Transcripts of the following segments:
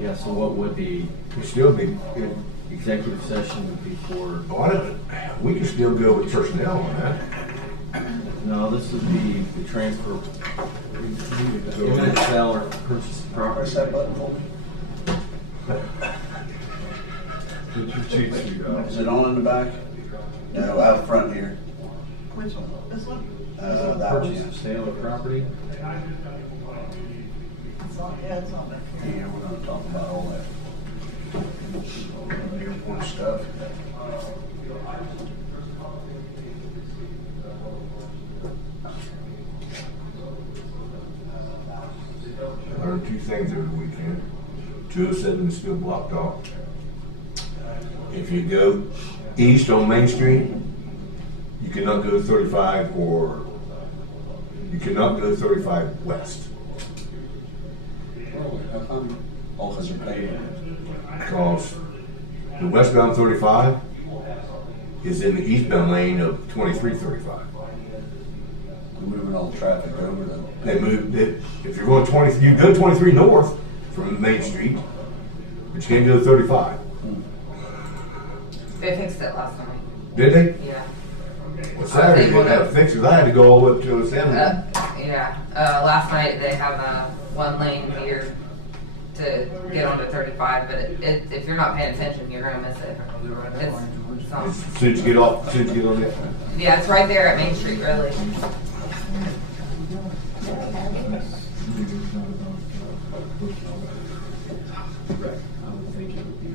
Yeah, so what would be It'd still be, executive session before? we can still go with personnel on that. No, this would be the transfer. Imminent sale or purchase of property. Press that button for me. Get your cheat sheet out. Is it on in the back? No, out front here. Which one? This one? That one. Purchase of sale of property. It's on, yeah, it's on there. Yeah, we're gonna talk about all that. Airport stuff. I learned two things over the weekend. 207 is still blocked off. If you go east on Main Street, you cannot go 35 or you cannot go 35 west. All because they're paving. Because the westbound 35 is in the eastbound lane of 2335. We're moving all the traffic over to. They moved it. If you're going 20, you go 23 north from Main Street, but you can't go 35. They fixed it last night. Did they? Yeah. Well, Saturday they had a fix, 'cause I had to go all the way up to 07. Yeah. Last night they have one lane here to get onto 35, but if you're not paying attention, you're gonna miss it. It's As soon as you get off, as soon as you get on that. yeah, it's right there at Main Street, really. I would think it would be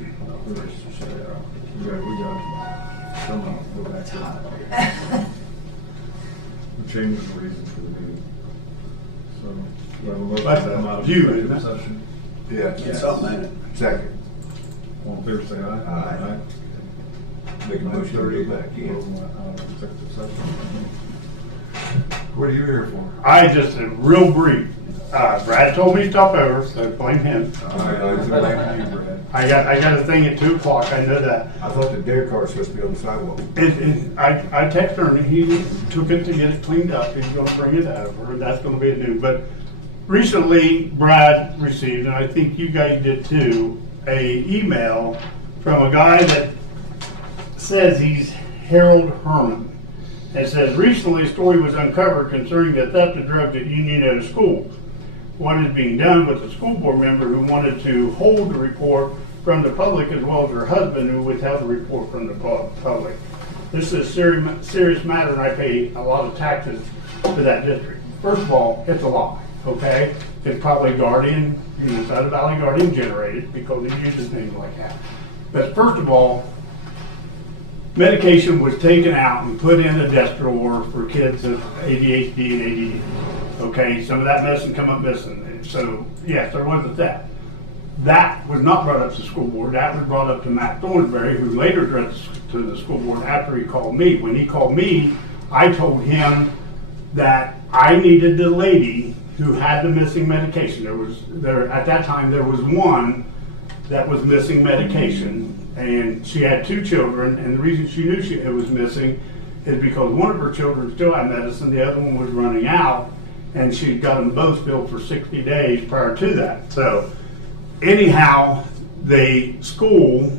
first to shut it off. We got someone go back to We're changing the reason for the meeting. So, we have a motion That's to come out of you, executive isn't it? session. Yeah. Get something in it. Second. All in favor, say aye. Aye. Make a motion to go back in. Executive session. What are you here for? I just, real brief, Brad told me to stop over, so blame him. Blaming you, Brad. I got a thing at 2 o'clock, I know that. I thought the dare car was supposed to be on the sidewalk. I texted her and he took it to get it cleaned up, he's gonna bring it over, and that's gonna be a new, but recently Brad received, and I think you guys did too, a email from a guy that says he's Harold Herman. It says, recently a story was uncovered concerning the theft of drugs at Union at a school. What is being done with the school board member who wanted to hold the report from the public, as well as her husband who withheld the report from the public. This is a serious matter, and I pay a lot of taxes to that district. First of all, it's a lie, okay? It's probably Guardian, Southern Valley Guardian generated, because it uses things like that. But first of all, medication was taken out and put in a desk drawer for kids with ADHD and ADD. Okay, some of that medicine come up missing. And so, yes, there was a theft. That was not brought up to the school board. That was brought up to Matt Thornsberry, who later addressed to the school board after he called me. When he called me, I told him that I needed the lady who had the missing medication. At that time, there was one that was missing medication, and she had 2 children, and the reason she knew it was missing is because one of her children still had medicine, the other one was running out, and she'd got them both filled for 60 days prior to that. So anyhow, the school,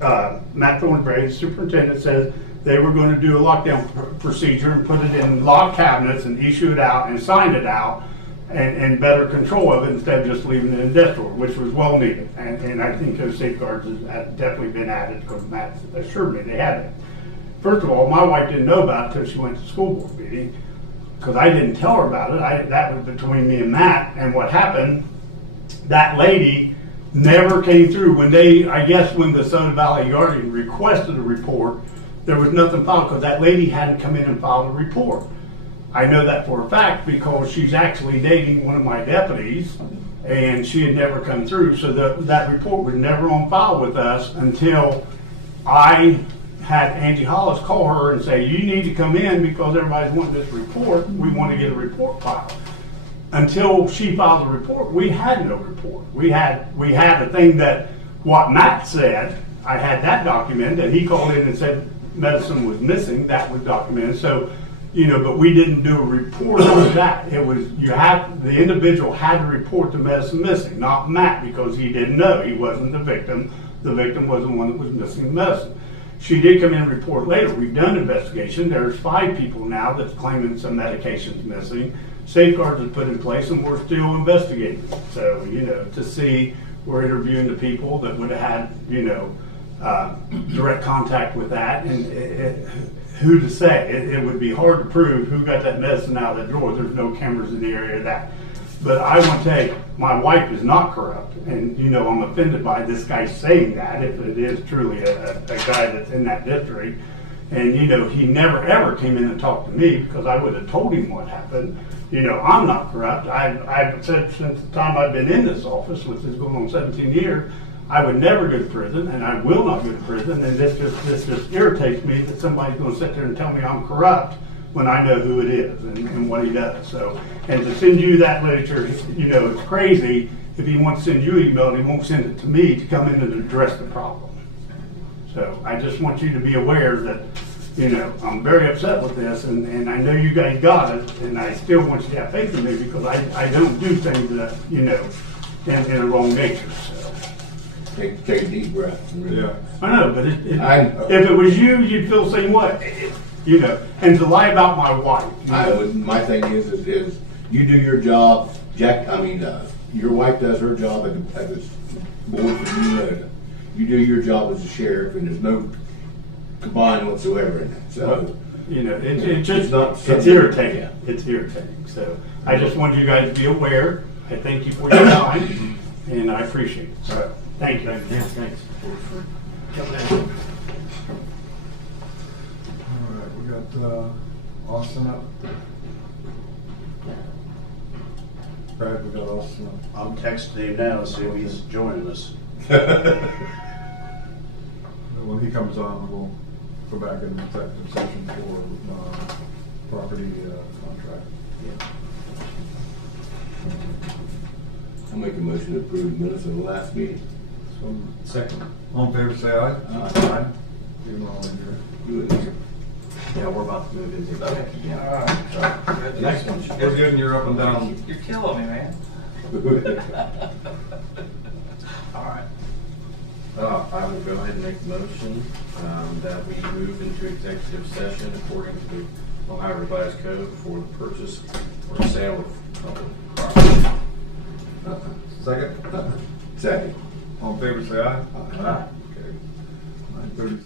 Matt Thornberry, the superintendent, says they were going to do a lockdown procedure and put it in locked cabinets and issue it out and sign it out and better control of it instead of just leaving it in desk drawer, which was well needed. And I think those safeguards have definitely been added because Matt assured me they had it. First of all, my wife didn't know about it until she went to school board meeting because I didn't tell her about it. That was between me and Matt. And what happened, that lady never came through. When the Southern Valley Guardian requested a report, there was nothing filed because that lady hadn't come in and filed a report. I know that for a fact because she's actually dating one of my deputies and she had never come through. So that report was never on file with us until I had Angie Hollis call her and say, you need to come in because everybody's wanting this report. We want to get a report filed. Until she filed a report, we had no report. We had a thing that what Matt said, I had that documented, and he called in and said medicine was missing. That was documented. So you know, but we didn't do a report on that. It was, the individual had to report the medicine missing, not Matt, because he didn't know. He wasn't the victim. The victim was the one that was missing the medicine. She did come in and report later. We've done investigation. There's 5 people now that's claiming some medication's missing. Safeguards are put in place and we're still investigating. So, you know, to see, we're interviewing the people that would have had, you know, direct contact with that, and who to say. It would be hard to prove who got that medicine out of that drawer. There's no cameras in the area of that. But I want to tell you, my wife is not corrupt, and you know I'm offended by this guy saying that, if it is truly a guy that's in that district. And you know, he never ever came in and talked to me, because I would have told him what happened. You know, I'm not corrupt. I've said since the time I've been in this office, which is going on 17 years, I would never go to prison, and I will not go to prison. And this just irritates me that somebody's going to sit there and tell me I'm corrupt when I know who it is and what he does. So, and to send you that literature, you know, it's crazy if he wants to send you an email and he won't send it to me to come in and address the problem. So I just want you to be aware that, you know, I'm very upset with this, and I know you guys got it, and I still want you to have faith in me, because I don't do things that, you know, in a wrong nature. So. Take a deep breath. Yeah. I know, but I- if it was you, you'd feel the same way. You know, and to lie about my wife. You know, My thing is you do your job, your wife does her job at this board for you. You do your job as a sheriff, and there's no combine whatsoever in that. So, you know, it's just, not it's something- irritating. yeah. It's irritating. So I just want you guys to be aware. I thank you for your time, and I appreciate it. So thank you. Thanks. All right, we got Austin up. Brad, we got Austin up. I'm texting him now to see if he's joining us. When he comes on, we'll go back in executive session for property contract. I'll make a motion to approve the minutes of the last meeting. So, second. All in favor, say aye. Aye. You're all in here. Good. Yeah, we're about to move into executive again. Alright. The next one. We're getting you up and down. You're killing me, man. Alright. I will go ahead and make the motion that we move into executive session according to the Ohio Revised Code for the purchase or sale of public property. Second. Second. All in favor, say aye. Aye. Okay. 9:30.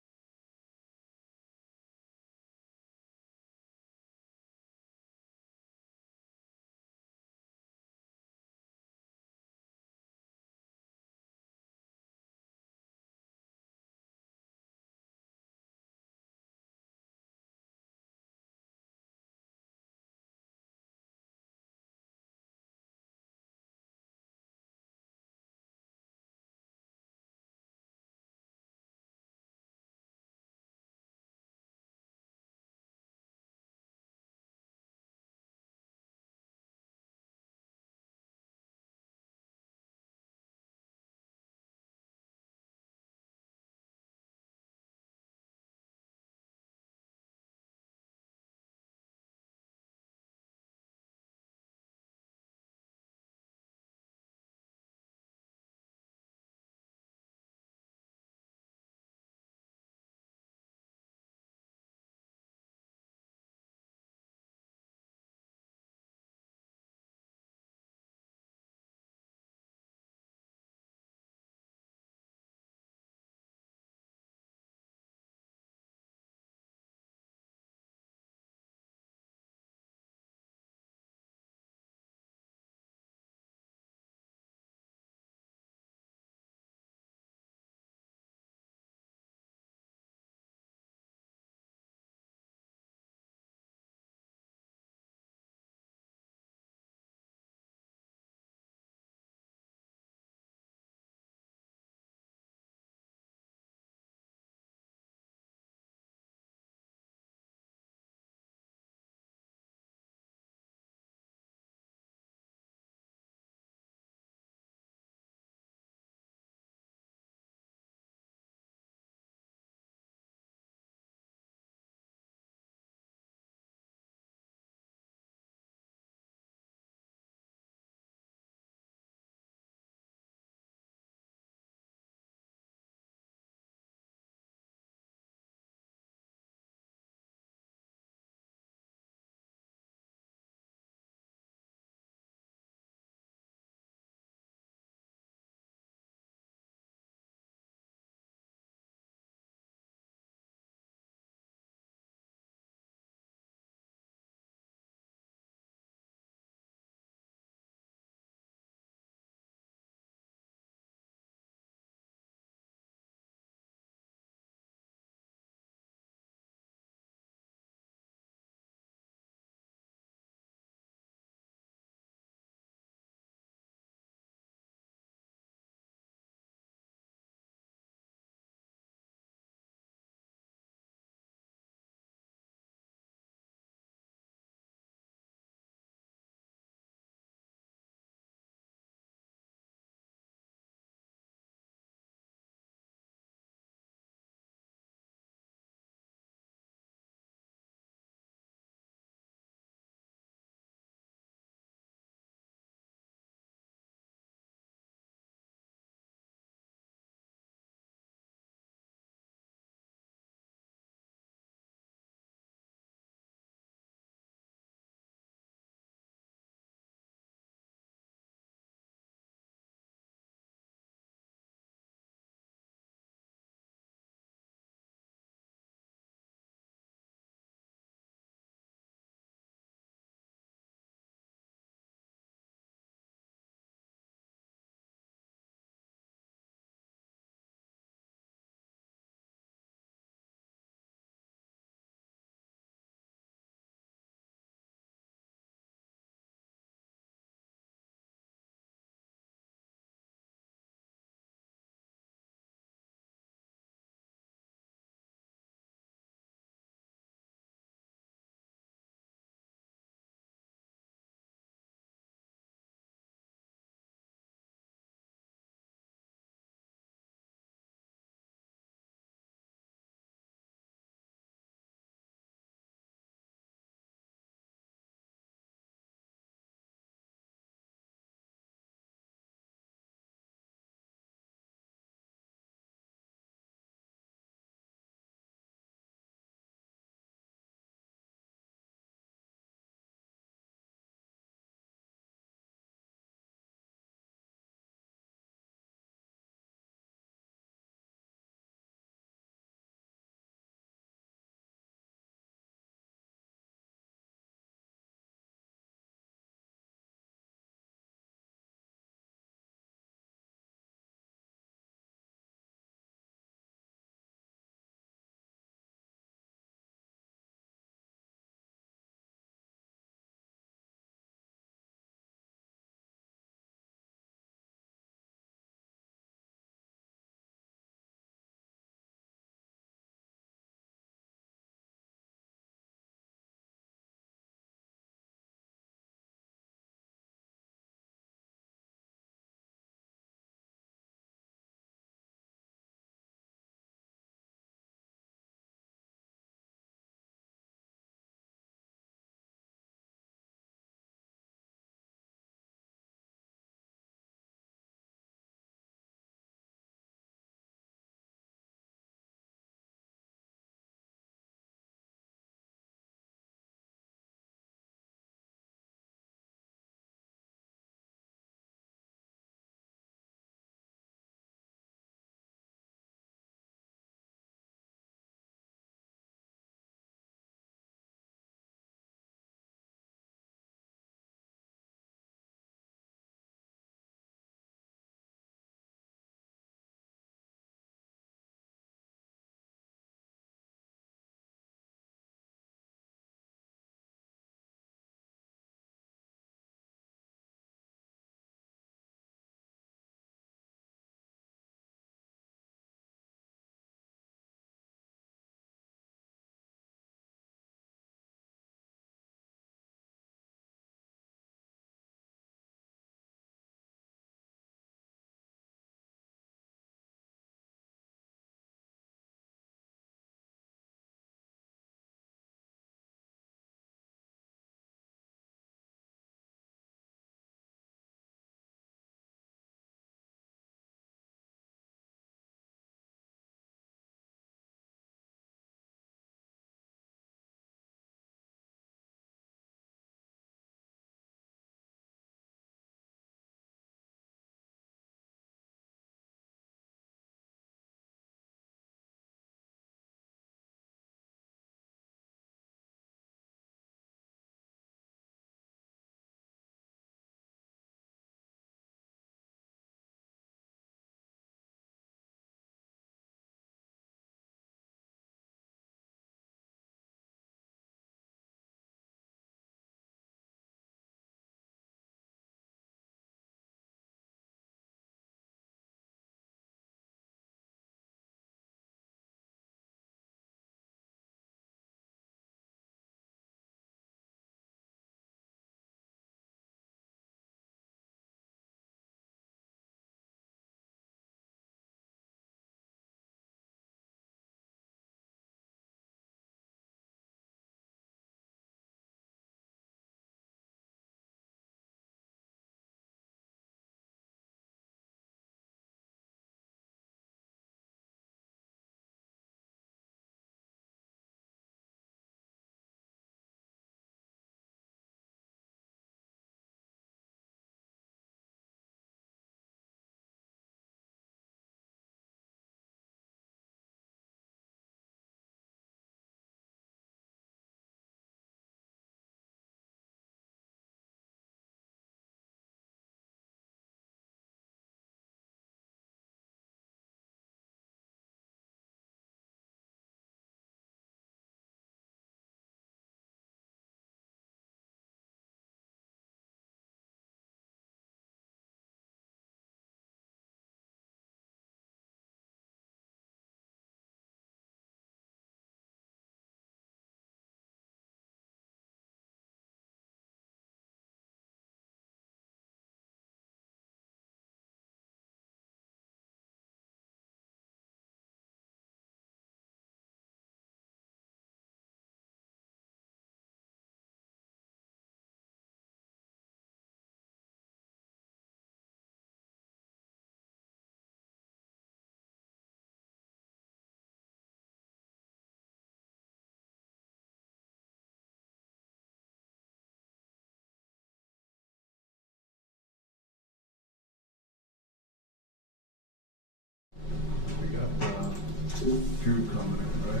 Drew coming in, right?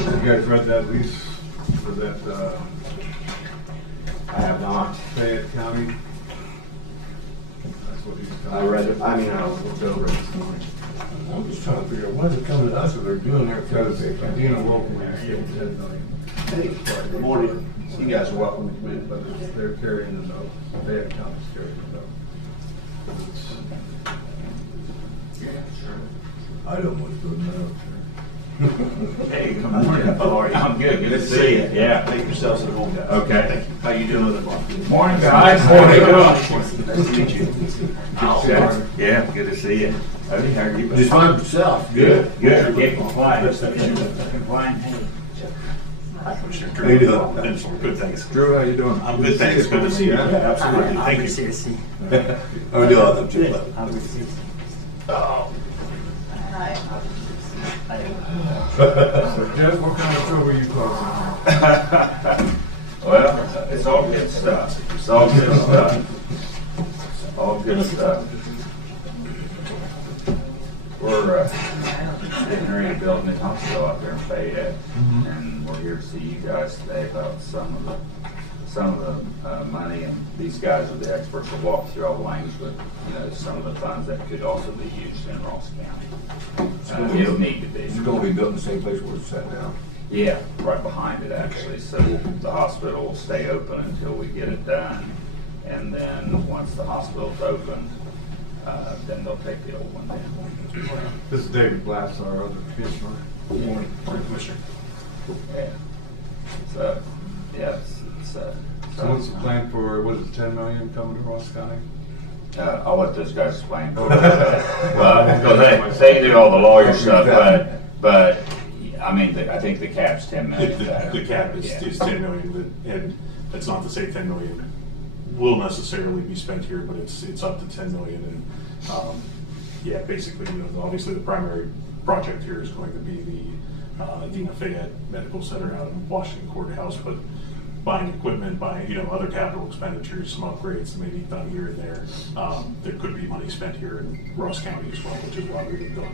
You guys read that lease for that, I have not. Fayette County? That's what he's I telling read me. it, I mean, I looked over it this morning. I'm just trying to figure out, why is it coming to us if they're doing their Because code? Dina Local is getting 10 million. Hey, good morning. You guys are welcome to come in, but But they're carrying the note, Fayette County's carrying the note. I don't want to go now. Hey, good morning. How are you? I'm good. Good to see you. Yeah. make yourselves at home, guys. Okay. Thank you. How you doing? Morning, guys. How are you doing? Nice to meet you. Okay. Yeah, good to see you. Howdy, how are you? Just find yourself. Good. Can't complain. Complain. Hi, Commissioner How you Drew. doing? Good, thanks. Drew, how you doing? I'm good, thanks. Good to see you. Absolutely. Thank you. How we doing? I'm Jim Levin. Hi. So Jeff, what kind of trouble are you causing? Well, it's all good stuff. It's all good stuff. All good stuff. We're getting ready to build a new hospital out there in Fayette, and we're here to see you guys today about some of the money, and these guys are the experts will walk through all the language with, some of the funds that could also be used in Ross County. It'll need to be. It's gonna be built in the same place where it's at now. Yeah, right behind it actually. So the hospital will stay open until we get it done. And then once the hospital's open, then they'll take the old one down. This is David Glass, our other commissioner. Good morning, Commissioner. Yeah. So, yeah, So what's the plan for, what is it, 10 million coming to Ross County? I'll let those guys explain. Because they do all the lawyer stuff, but, I mean, I think the cap's 10 million. The cap is Yeah. 10 million, and that's not to say 10 million will necessarily be spent here, but it's up to 10 million. And yeah, basically, obviously the primary project here is going to be the Dina Fayette Medical Center out in Washington Courthouse, but buying equipment, buying, other capital expenditures, some upgrades that may be done here and there. There could be money spent here in Ross County as well, which is why we didn't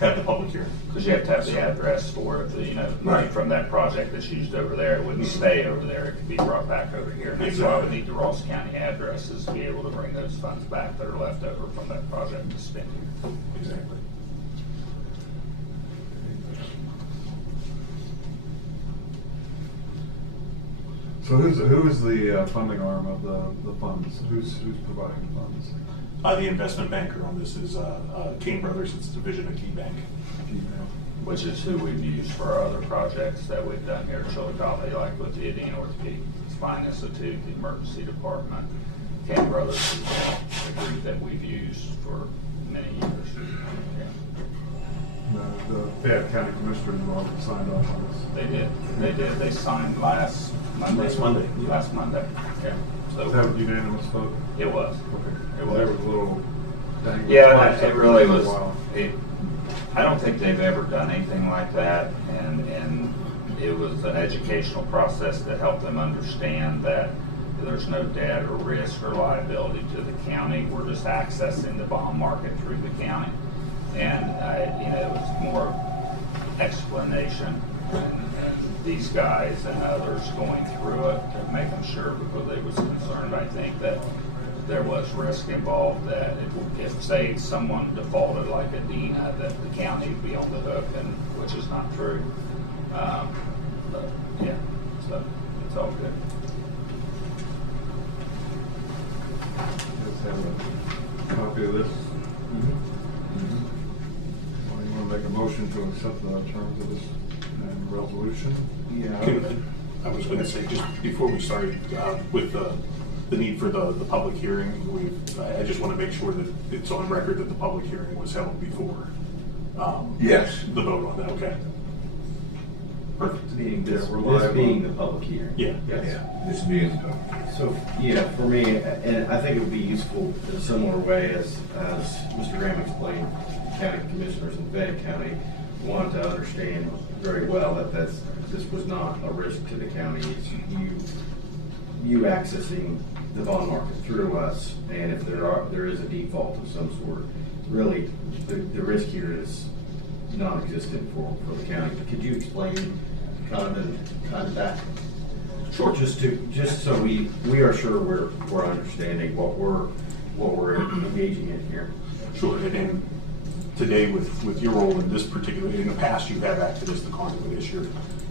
have the public hearing. Because you have to have the address for it, money from that project that's used over there, it wouldn't stay over there, it could be brought back over here. And that's why we need the Ross County addresses to be able to bring those funds back that are left over from that project to spend here. Exactly. So who is the funding arm of the funds? Who's providing the funds? The investment banker on this is Kane Brothers. It's a division of KeyBank. Which is who we've used for our other projects that we've done here in Chillicothe, like with the Indian Orthopedic Spine Institute, the Emergency Department. Ken Brothers is a group that we've used for many years. The Fayette County Commissioners have already signed off on this. They did. They signed last Monday. Last Monday, yeah. Is that a unanimous vote? It was. Okay. It was. There was a little dangling Yeah, flags it up really there for a was. while. I don't think they've ever done anything like that, and it was an educational process to help them understand that there's no debt or risk or liability to the county. We're just accessing the bond market through the county, and it was more explanation. And these guys and others going through it to make them sure, because they was concerned, I think, that there was risk involved, that if say someone defaulted like a Dina, that the county would be on the hook, and which is not true. But yeah, so it's all good. Just have a copy of this. Well, you want to make a motion to accept the terms of this resolution? I was going to say, just before we start with the need for the public hearing, I just want to make sure that it's on record that the public hearing was held before Yes. the vote on that. Okay. Perfect. This being the public hearing. Yeah. Yeah, this being, So, yeah, for me, and I think it would be useful in a similar way as Mr. Graham explained, county commissioners in Fayette County want to understand very well that this was not a risk to the county. It's you accessing the bond market through us, and if there is a default of some sort, really, the risk here is non-existent for the county. Could you explain kind of that? Sure. Just so we are sure we're understanding what we're engaging in here. Sure, and today with your role in this particular, in the past, you have acted as the conduit issuer.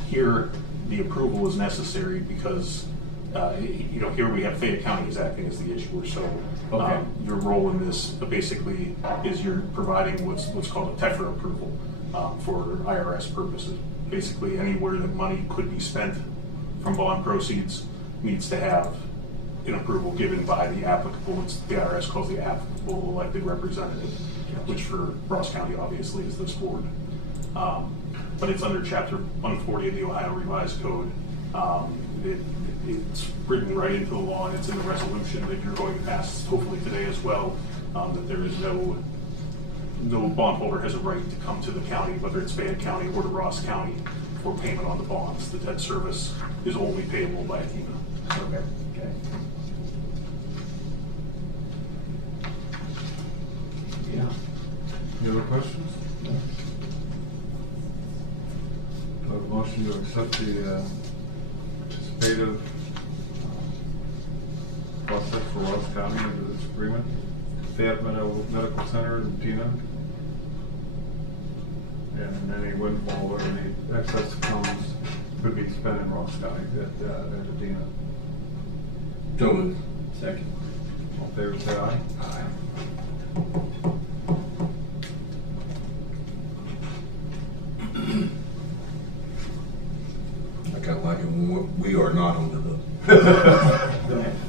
Here, the approval is necessary because, here we have Fayette County is acting as the issuer, so Okay. your role in this basically is you're providing what's called a TEFRA approval for IRS purposes. Basically, anywhere that money could be spent from bond proceeds needs to have an approval given by the applicable, it's the IRS calls the applicable elected representative, which for Ross County obviously is this board. But it's under Chapter 140 of the Ohio Revised Code. It's written right into the law, and it's in the resolution that you're going to pass hopefully today as well, that there is no bondholder has a right to come to the county, whether it's Fayette County or to Ross County, for payment on the bonds. The debt service is only payable by FEMA. Okay. Yeah. Any other questions? A motion to accept the participative process for Ross County under this agreement. Fayette Medical Center and Tina. And any windfall or any excess funds could be spent in Ross County at Adena. So moved. Second. All in favor, say aye. Aye. I kind of like it when we are not on the hook.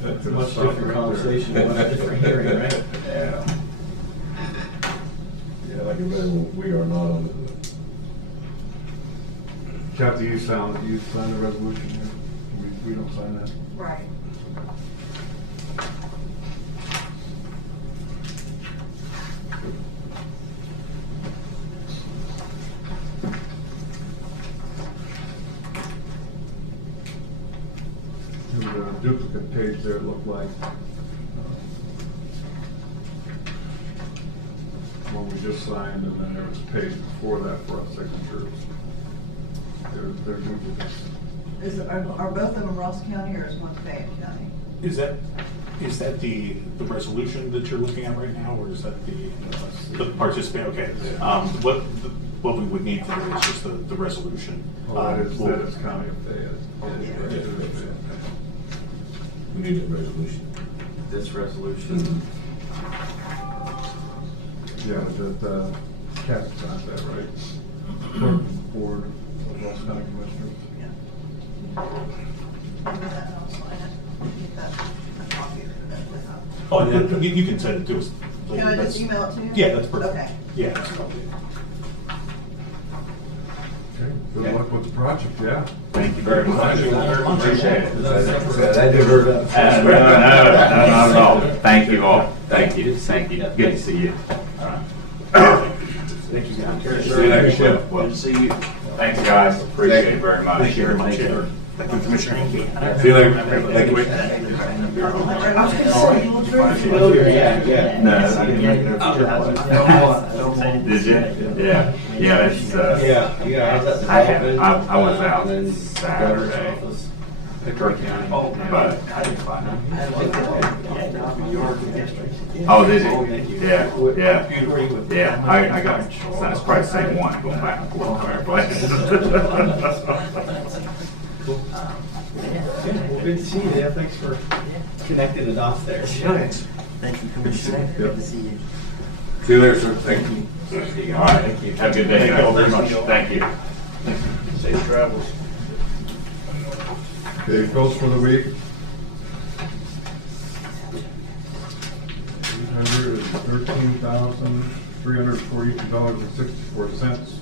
That's a much different conversation, a much different hearing, right? Yeah. Yeah, I like it better when we are not on the hook. Kathy, you signed the resolution here. We don't sign that. Right. There was a duplicate page there, it looked like. One we just signed, and then there was a page before that for our signatures. They're duplicates. Are both of them Ross County or is one Fayette County? Is that the resolution that you're looking at right now, or is that the participant? Okay. What we would need today is just the resolution. Oh, that is County of Fayette. We need that resolution. This resolution. Yeah, the Kathy signed that, right? Board of Ross County Commissioners. Yeah. Give me that and I'll sign it. Get that a copy of that. Oh, and you can send it to us. Can I just email it to you? Yeah, that's perfect. Okay. Yeah, that's perfect. Okay, good luck with the project, yeah. Thank you very much. Appreciate it. That did hurt us. No, not at all. Thank you all. Thank you. Good to see you. All right. Thank you, guys. See you next year. Good to see you. Thanks, guys. Appreciate it very much. Thank you very much. Thank you, Commissioner. See you later. Thank you. I was gonna say, you look very Familiar, yeah. No, I didn't make it. Did you? Yeah. Yeah, it's, I was out Saturday. Pickard County. But, oh, did you? Yeah. Yeah, I got, that's probably the same one going back and forth there, but. Well, good to see you, Dale. Thanks for connecting the dots there. Thank you, Commissioner. Good to see you. See you later, sir. Thank you. All right, have a good day. Thank you all very much. Thank you. Safe travels. Okay, bills for the week. $813,342.64.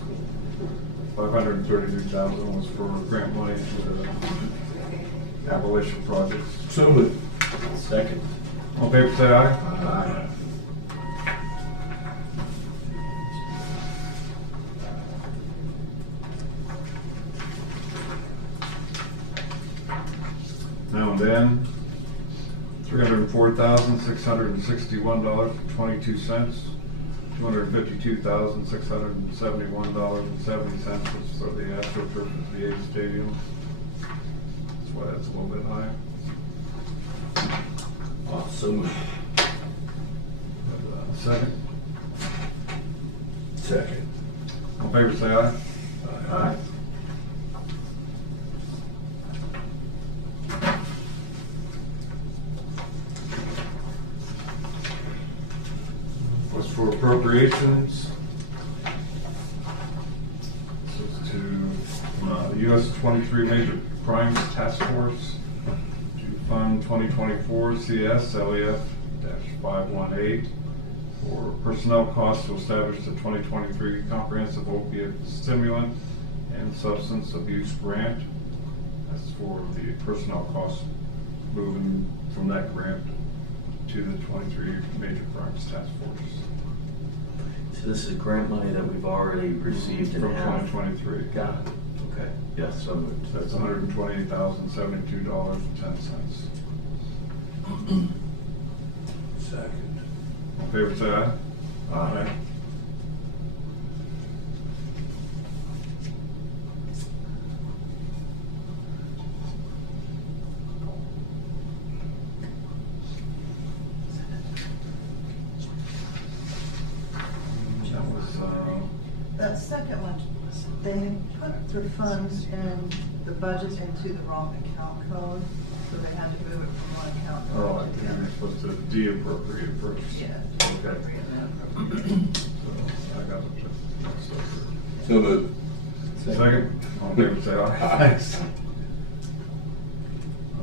$532,000 was for grant money for the Appalachian projects. So moved. Second. All in favor, say aye. Aye. Now and then, $300,000 $4,661.22. $252,671.70 was for the AstroTurf at VA Stadium. That's why that's a little bit high. So moved. Second. Second. All in favor, say aye. Aye. Was for appropriations. This is to the US 23 Major Crimes Task Force to fund 2024 CS LEF-518 for personnel costs to establish the 2023 Comprehensive Opiate Stimulant and Substance Abuse Grant. That's for the personnel costs moving from that grant to the 23 Major Crimes Task Force. So this is grant money that we've already received in From half. 2023. Got it. Okay. Yes, so moved. That's $128,072.10. Second. All in favor, say aye. Aye. That was, That second one, they put the funds in the budget into the wrong account code, so they had to move it from one account oh, code I to the think other. you're supposed to de-appropriate first. Yeah. Okay. So, I got it. So moved. Second, all in favor, say aye. Aye.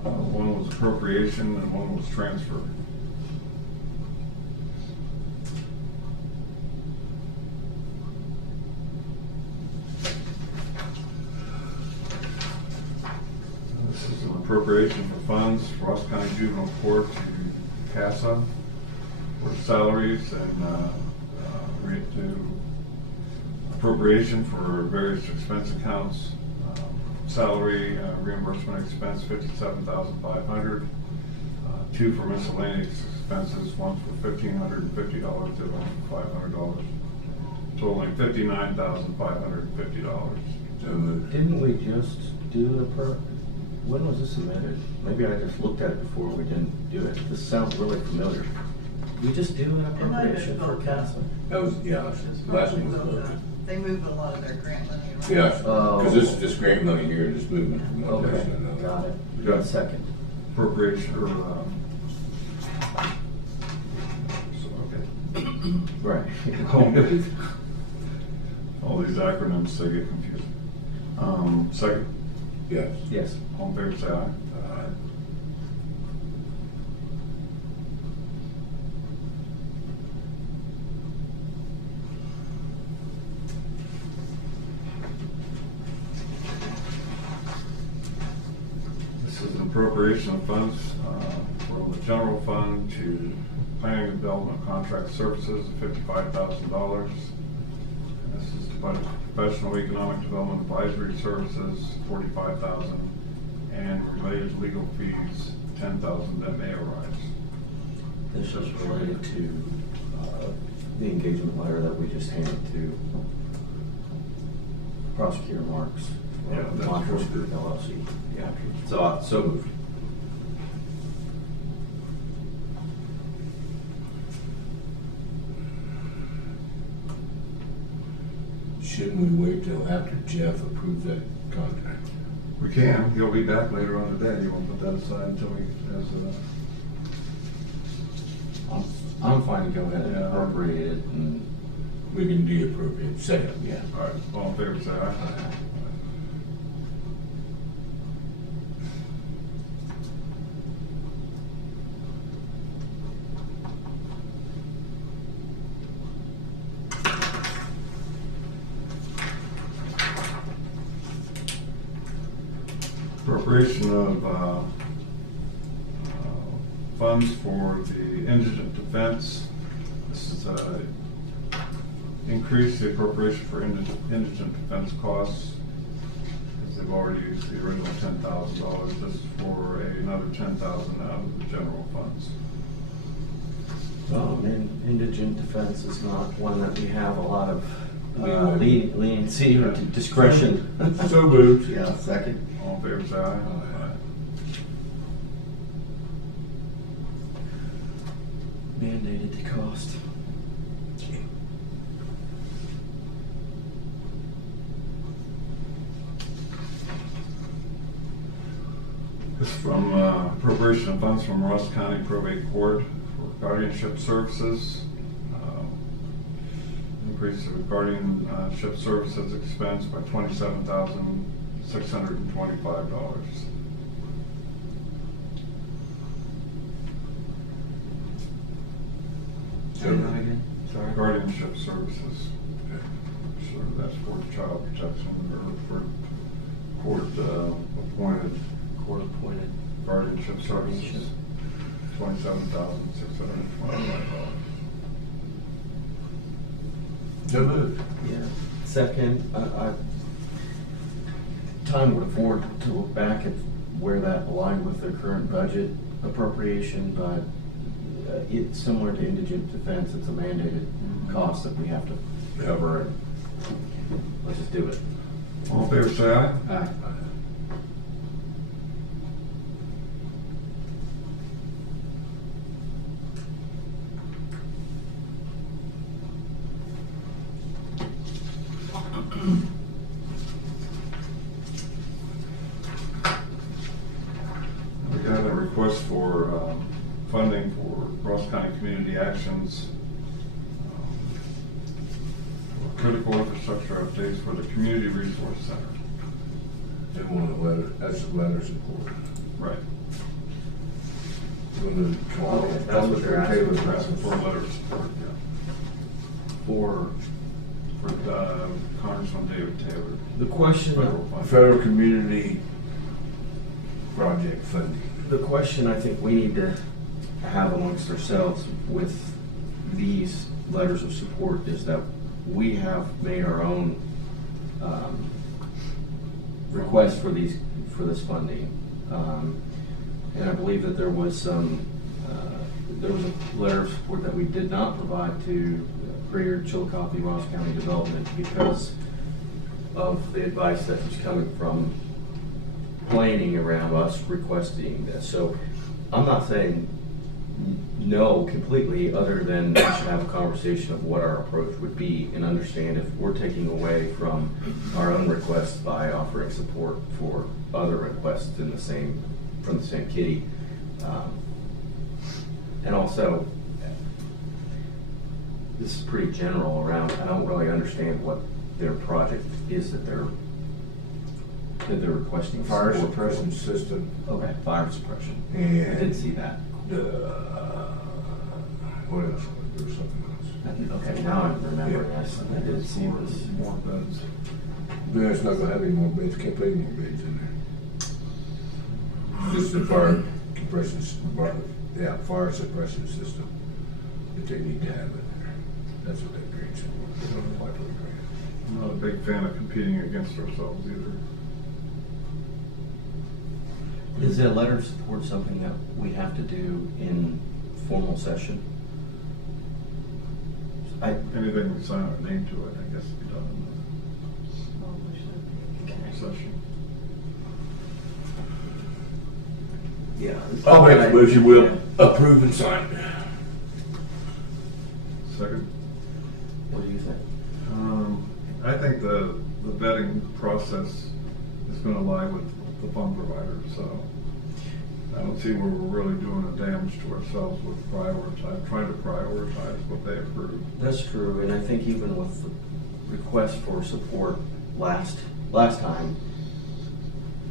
One was appropriation and one was transfer. This is an appropriation for funds, Ross County Juvenile Court to CASA for salaries and to appropriation for various expense accounts. Salary reimbursement expense, $57,500. Two for miscellaneous expenses, one for $1,550, the other one for $500, totaling $59,550. So moved. Didn't we just do when was this amended? Maybe I just looked at it before we didn't do it. This sounds really familiar. We just do an It might have been appropriation for both. CASA. That was, yeah, last one was Probably moved. they moved a lot of their grant money around. Yeah, Oh. because this is just grant money here, just moving from one place Okay, to another. got it. Yeah. Got second. Appropriation, or, so, okay. Right. All these acronyms, they get confusing. Second, Yes. Yes. all in favor, say aye. This is an appropriation of funds from the general fund to planning and development contract services of $55,000. This is to fund professional economic development advisory services, $45,000, and related legal fees, $10,000 that may arise. This is related to the engagement letter that we just handed to Prosecutor Marks. Yeah, that's Montrose good. Group LLC. Yeah. So moved. Shouldn't we wait till after Jeff approves that contract? We can, he'll be back later on today, you want to put that aside until he has I'm fine to go ahead and Yeah. appropriate it and We can de-appropriate. Second, yeah. all right, all in favor, say aye. Appropriation of funds for the indigent defense. This is increase the appropriation for indigent defense costs, because they've already used the original $10,000. This is for another $10,000 out of the general funds. Indigent defense is not one that we have a lot of leniency or discretion. So moved. Yeah, second. All in favor, say aye. Mandated to cost. This is from appropriation of funds from Ross County Probate Court for guardianship services. Increase of guardianship services expense by $27,625. Sorry. Guardianship services. So that's for child protection or for court appointed guardianship services. $27,625. So moved. Yeah. Second, time would afford to look back at where that aligned with their current budget appropriation, but it's similar to indigent defense. It's a mandated cost that we have to cover, and let's just do it. All in favor, say aye. Aye. We got a request for funding for Ross County Community Actions, for critical infrastructure updates for the Community Resource Center. They want a letter, that's a letter of support. Right. That's what they're asking We're asking for a letter of support, yeah. For For Congressman David Taylor. the question, Federal funding. Federal Community Project funding. the question I think we need to have amongst ourselves with these letters of support is that we have made our own request for this funding. And I believe that there was a letter of support that we did not provide to Greater Chillicothe Ross County Development because of the advice that was coming from planning around us requesting this. So I'm not saying no completely, other than we should have a conversation of what our approach would be and understand if we're taking away from our own requests by offering support for other requests from the same kitty. And also, this is pretty general around, I don't really understand what their project is that they're requesting Fire support for. suppression system. Okay, fire suppression. I And did see that. What else? There was something else. Okay, now I'm remembering, I did see this. More beds. No, it's not gonna have any more beds, can't put any more beds in there. Just the fire compression, fire suppression system that they need to have in there. That's what that grant's for. They don't apply for the grant. I'm not a big fan of competing against ourselves either. Is a letter of support something that we have to do in formal session? Anything we sign our name to, I think, has to be done in the session. Yeah. I'll make a motion, we'll approve and sign. Second? What do you think? I think the vetting process is gonna lie with the fund provider, so I don't see where we're really doing a damage to ourselves with trying to prioritize what they approve. That's true, and I think even with the request for support last time,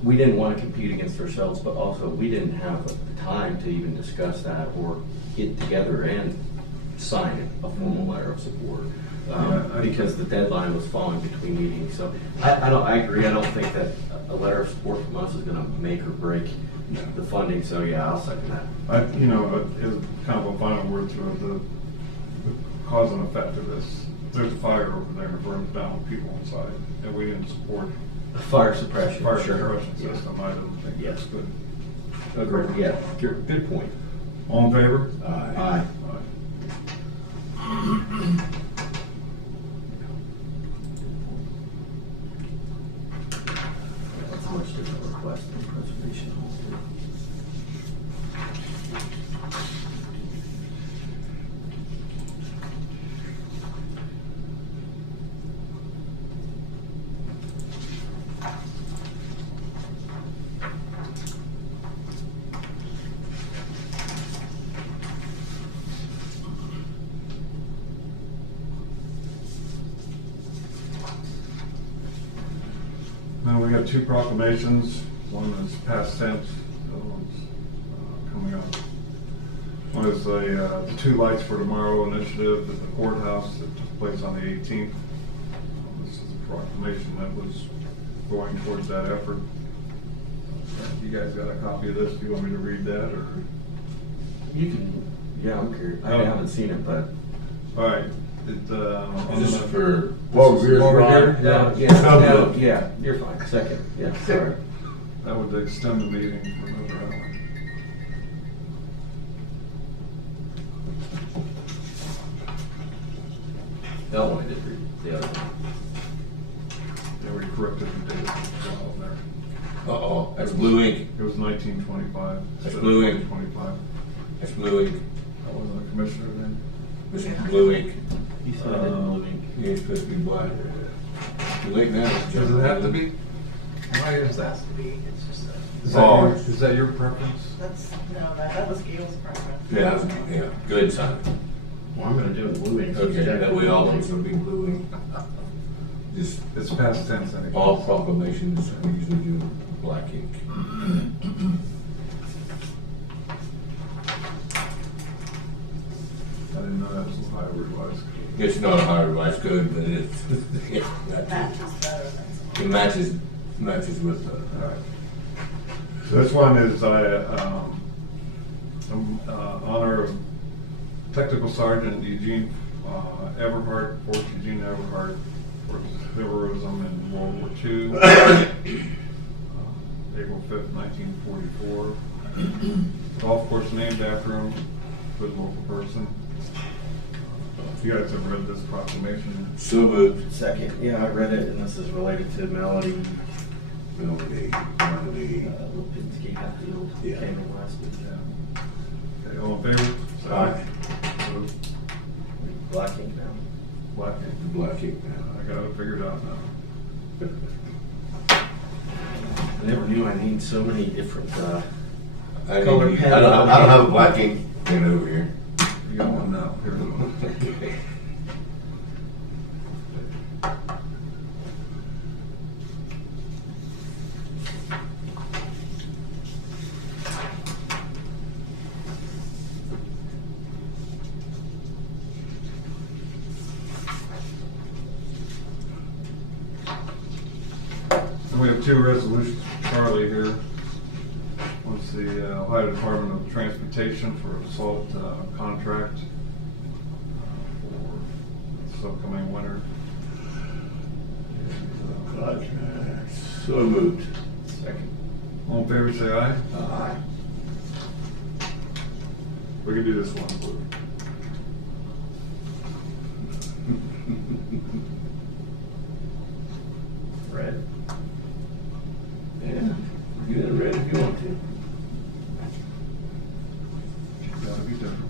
we didn't want to compete against ourselves, but also we didn't have the time to even discuss that or get together and sign a formal letter of support. Because the deadline was falling between meetings, so I agree, I don't think that a letter of support from us is gonna make or break the funding, so yeah, I'll second that. It's kind of a final word to the cause and effect of this. There's a fire over there and it burns down people inside, and we didn't support Fire suppression, fire sure. suppression Yeah. system. I don't think that's good. Agreed, yeah, good point. All in favor? Aye. Aye. two proclamations. One is past tense, the other one's coming up. One is the Two Lights for Tomorrow initiative at the courthouse that took place on the 18th. This is a proclamation that was going towards that effort. You guys got a copy of this? Do you want me to read that, or? You can, yeah, I'm curious. I Oh. haven't seen it, but. All right. Is this for? Whoa, Rears over Rod? here? Yeah, So no, moved. yeah, you're fine. Second, yeah, sorry. That would extend the meeting for another hour. That one I did read, the other one. Yeah, we corrected the date on there. Uh-oh, that's blue ink. It was 1925. That's blue ink. 25. That's blue ink. That wasn't a commissioner then? This is blue ink. He said I did blue ink. Yeah, it's supposed to be black. Too late now. Does it have to be? Why is that? It's just a, Is that your preference? that's, no, that was Gail's preference. Yeah, go ahead and sign it. Well, I'm gonna do it blue ink. Okay, that way all of it's gonna be blue ink. Just It's past tense anyway. all proclamations, we usually do black ink. I didn't know that was Ohio Revised Code. It's not a high revised code, but it's, Matches better than it matches with, All right. So this one is honor of Technical Sergeant Eugene Everhart, Fort Eugene Everhart, for his heroism in World War II, April 5th, 1944. Golf course named after him, good local person. You guys have read this proclamation? so moved. Second, yeah, I read it, and this is related to Melody Melody. Lipinski Hatfield. Yeah. Came in last week. Okay, all in favor? Say Aye. Opposed? Black ink now. Black ink. Black ink now. I got it figured out now. I never knew I need so many different, I Color don't pen. have a black ink pen over here. You got one now. Here. And we have two resolutions for Charlie here. One's the Ohio Department of Transportation for a salt contract for this upcoming winter. So moved. second. All in favor, say aye. Aye. We can do this one, please. Red. Yeah, you can read if you want to. Gotta be different.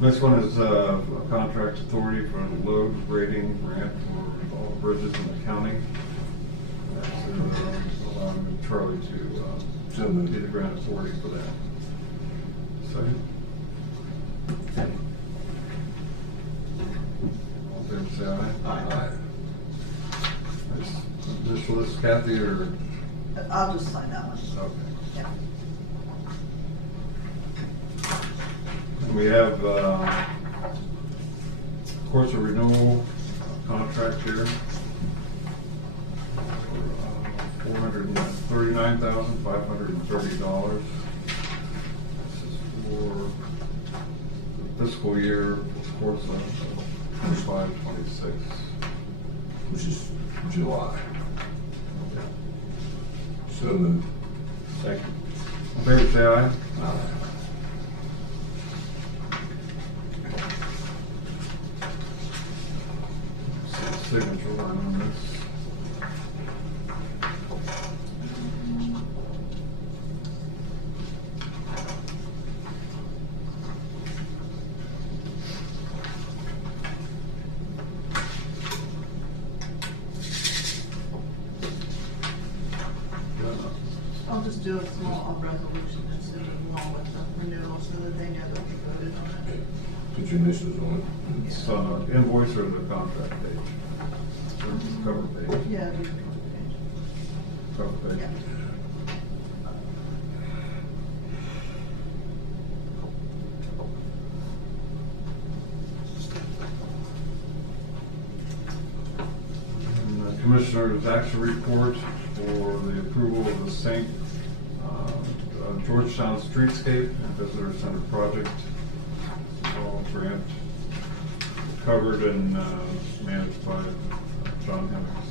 This one is a contract authority for load rating grant for all bridges in the county. That's allowing Charlie to So moved. be the grant authority for that. Second. All in favor, say aye. Aye. Initial this, Kathy, or? I'll just sign that one. Okay. Yeah. We have, course of renewal contract here for $439,530. This is for the fiscal year, of course, of 25-26. Which is July. So moved. Second. favor say aye. Signature line on this. I'll just do a small resolution and send it along with the renewal so that they know that we voted on it. Put your initials on it. It's invoice or the contract page? Or just cover page? Yeah, do Cover page. yeah. And the Commissioner's action report for the approval of the St. Georgetown Streetscape and Visitor Center project. This is all grant covered and managed by John Hemmings.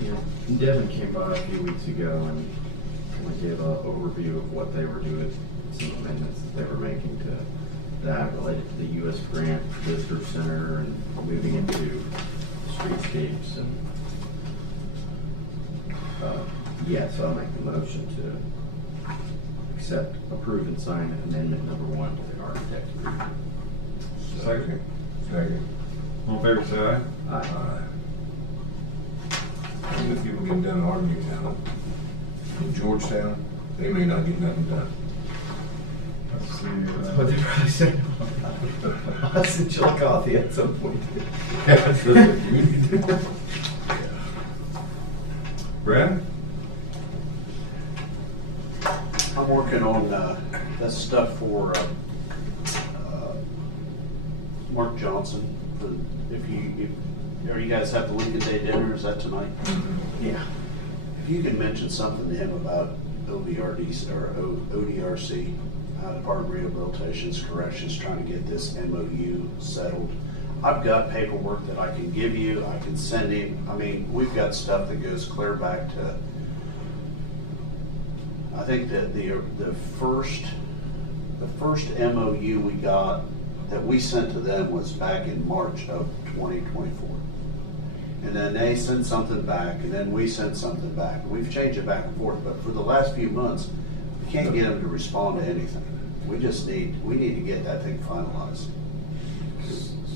Yeah, Devin came by a few weeks ago and kind of gave an overview of what they were doing, some amendments that they were making to that related to the U.S. grant visitor center and moving into streetscapes and so I'll make the motion to accept, approve, and sign amendment number 1 to the architect agreement. Second. Second. All in favor say aye. Aye. And the people getting done arguing now in Georgetown, they may not get nothing done. Let's see. What they probably saying. Us in Chillicothe at some point. That's what you need to do. Brad? I'm working on that stuff for Mark Johnson. Or you guys have the Lincoln Day dinner, is that tonight? Yeah. If you can mention something to him about OVRD or ODRC, Department of Rehabilitation's Corrections, trying to get this MOU settled. I've got paperwork that I can give you, I can send him. I mean, we've got stuff that goes clear back to, I think that the first MOU we got that we sent to them was back in March of 2024. And then they sent something back, and then we sent something back. We've changed it back and forth, but for the last few months, we can't get them to respond to anything. We need to get that thing finalized.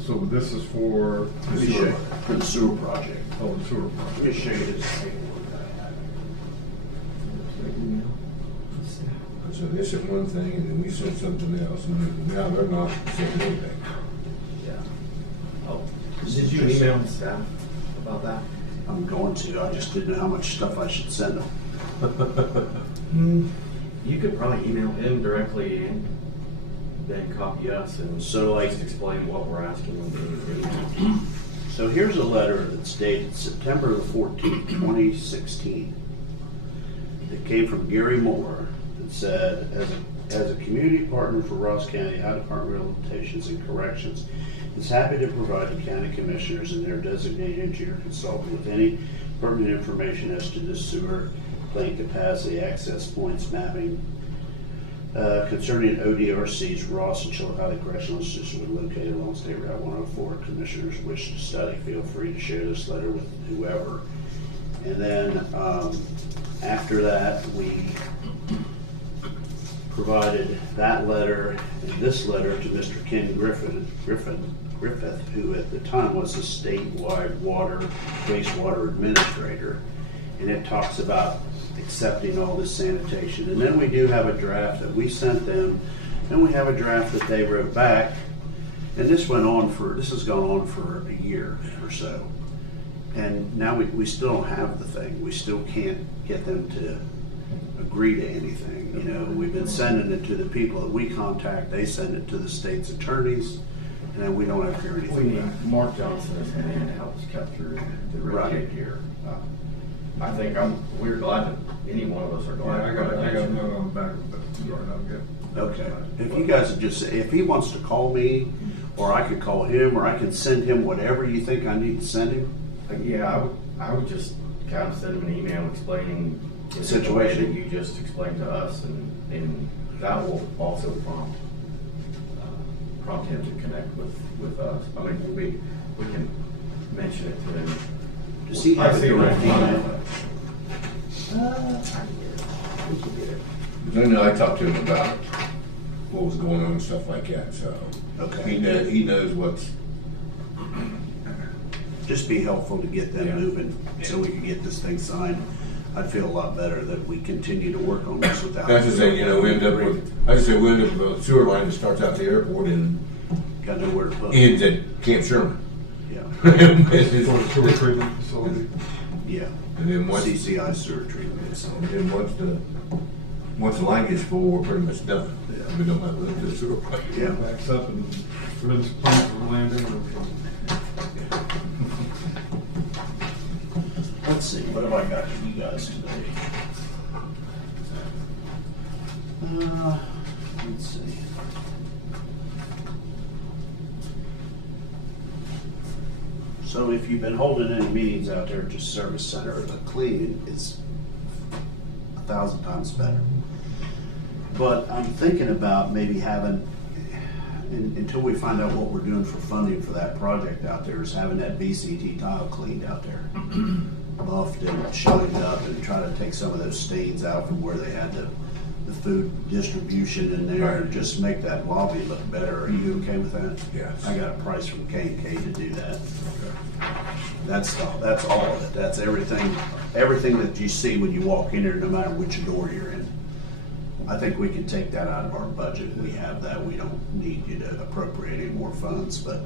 So this is for Let me show you, for the sewer project. oh, the sewer project. Let me show you this paperwork that I have. So they said one thing and then we said something else and now they're not saying anything. Yeah. Oh, did you email the staff about that? I'm going to, I just didn't know how much stuff I should send them. You could probably email him directly and then copy us and So like, just explain what we're asking them to do. so here's a letter that's dated September the 14th, 2016. It came from Gary Moore that said, as a community partner for Ross County, Ohio Department of Rehabilitations and Corrections is happy to provide the county commissioners and their designated engineer consultant with any pertinent information as to the sewer plant capacity, access points, mapping, concerning ODRC's Ross and Chillicothe Correctional Institution located along State Route 104. Commissioners wish to study, feel free to share this letter with whoever. And then after that, we provided that letter and this letter to Mr. Ken Griffith, who at the time was the statewide wastewater administrator. And it talks about accepting all this sanitation. And then we do have a draft that we sent them, and we have a draft that they wrote back. And this has gone on for a year or so. And now we still don't have the thing. We still can't get them to agree to anything. You know, we've been sending it to the people that we contact, they send it to the state's attorneys, and then we don't ever hear We anything need, back. Mark Johnson is coming in to help us cut through the red tape here. I think we're glad that any one of us are glad. Yeah, I got a note on the back of it. Sorry, I'll get. Okay, if you guys would just, if he wants to call me, or I could call him, or I can send him whatever you think I need to send him. Yeah, I would just kind of send him an email explaining in the way Situation. that you just explained to us, and that will also prompt him to connect with us. I mean, we can mention it to him. Does he have I a see direct what you're email? We can get it. I know I talked to him about what was going on and stuff like that, so. Okay. He knows what's, Just be helpful to get them Yeah. moving so we can get this thing signed. I'd feel a lot better that we continue to work on this without. I just say, we end up with a sewer line that starts out the airport and Got nowhere to put. ends at Camp Sherman. Yeah, For sewer treatment facility. yeah. And then once, CCI sewer treatment facility. and then once the line gets full, we're pretty much done. We don't have to do the sewer pipe. Yeah. Backs up and prevents planes from landing. Let's see, what have I got for you guys today? Let's see. So if you've been holding any meetings out there at the service center, the cleaning is 1,000 times better. But I'm thinking about maybe having, until we find out what we're doing for funding for that project out there, is having that VCT tile cleaned out there. Buffed and shined up and try to take some of those stains out from where they had the food distribution in there and just make that lobby look better. Are you okay with that? Yes. I got a price from K&K to do that. That's all of it. That's everything that you see when you walk in there, no matter which door you're in. I think we can take that out of our budget. We have that. We don't need you to appropriate any more funds, but.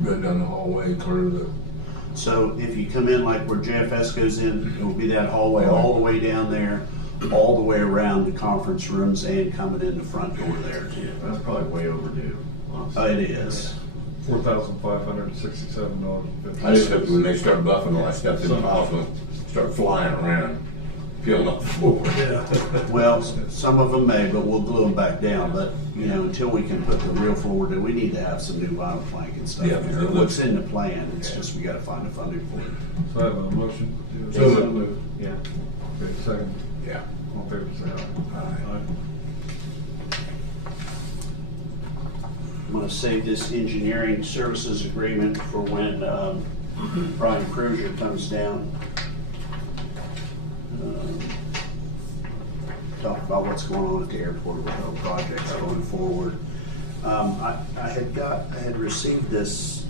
Run down the hallway, clear the, So if you come in like where JFS goes in, it will be that hallway all the way down there, all the way around the conference rooms and coming in the front door there too. That's probably way overdue, honestly. It is. $4,567.50. I just hope when they start buffing all that stuff, the miles will start flying around, peeling up the floor. Well, some of them may, but we'll glue them back down. But, until we can put the real floor down, we need to have some new vinyl plank and stuff. Yeah, in because there. it What's looks- in the plan, it's just we gotta find the funding for it. So I have a motion. So moved. Yeah. Okay, second. Yeah. All in favor, say aye. Aye. I'm gonna save this engineering services agreement for when Brian Cruiser comes down. Talk about what's going on at the airport with our projects going forward. I had received this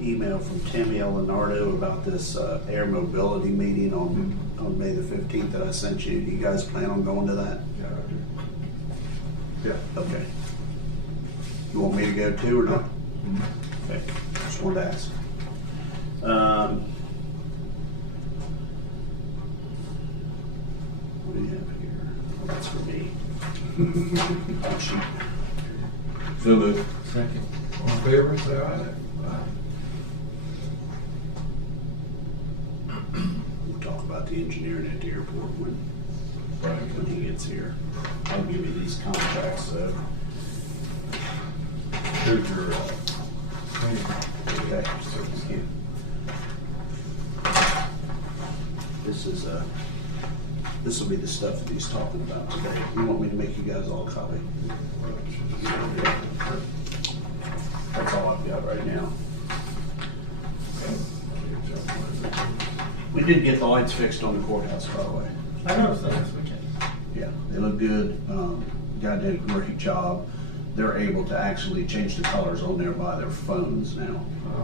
email from Timmy Leonardo about this air mobility meeting on May the 15th that I sent you. Do you guys plan on going to that? Yeah, I do. Yeah. Okay. You want me to go too or not? Okay, just wanted to ask. What do you have here? Oh, that's for me. Oh, shoot. So moved. Second. All in favor, say aye. We'll talk about the engineering at the airport when he gets here. I'll give you these contracts, so. Here's your, Okay. This will be the stuff that he's talking about today. You want me to make you guys all a copy? That's all I've got right now. We did get the lights fixed on the courthouse, by the way. I noticed that this weekend. Yeah, they look good. Guy did a great job. They're able to actually change the colors on there by their phones now,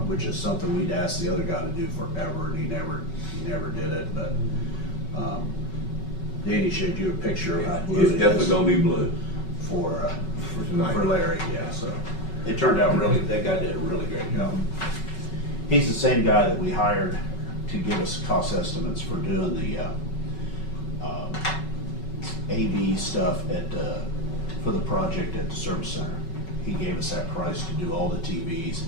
which is something we'd asked the other guy to do forever, and he never did it. But Danny showed you a picture of how blue It's it definitely is gonna be blue. for tonight. for Larry. Yeah, so it turned out really. That guy did a really great job. He's the same guy that we hired to give us cost estimates for doing the AV stuff for the project at the service center. He gave us that price to do all the TVs.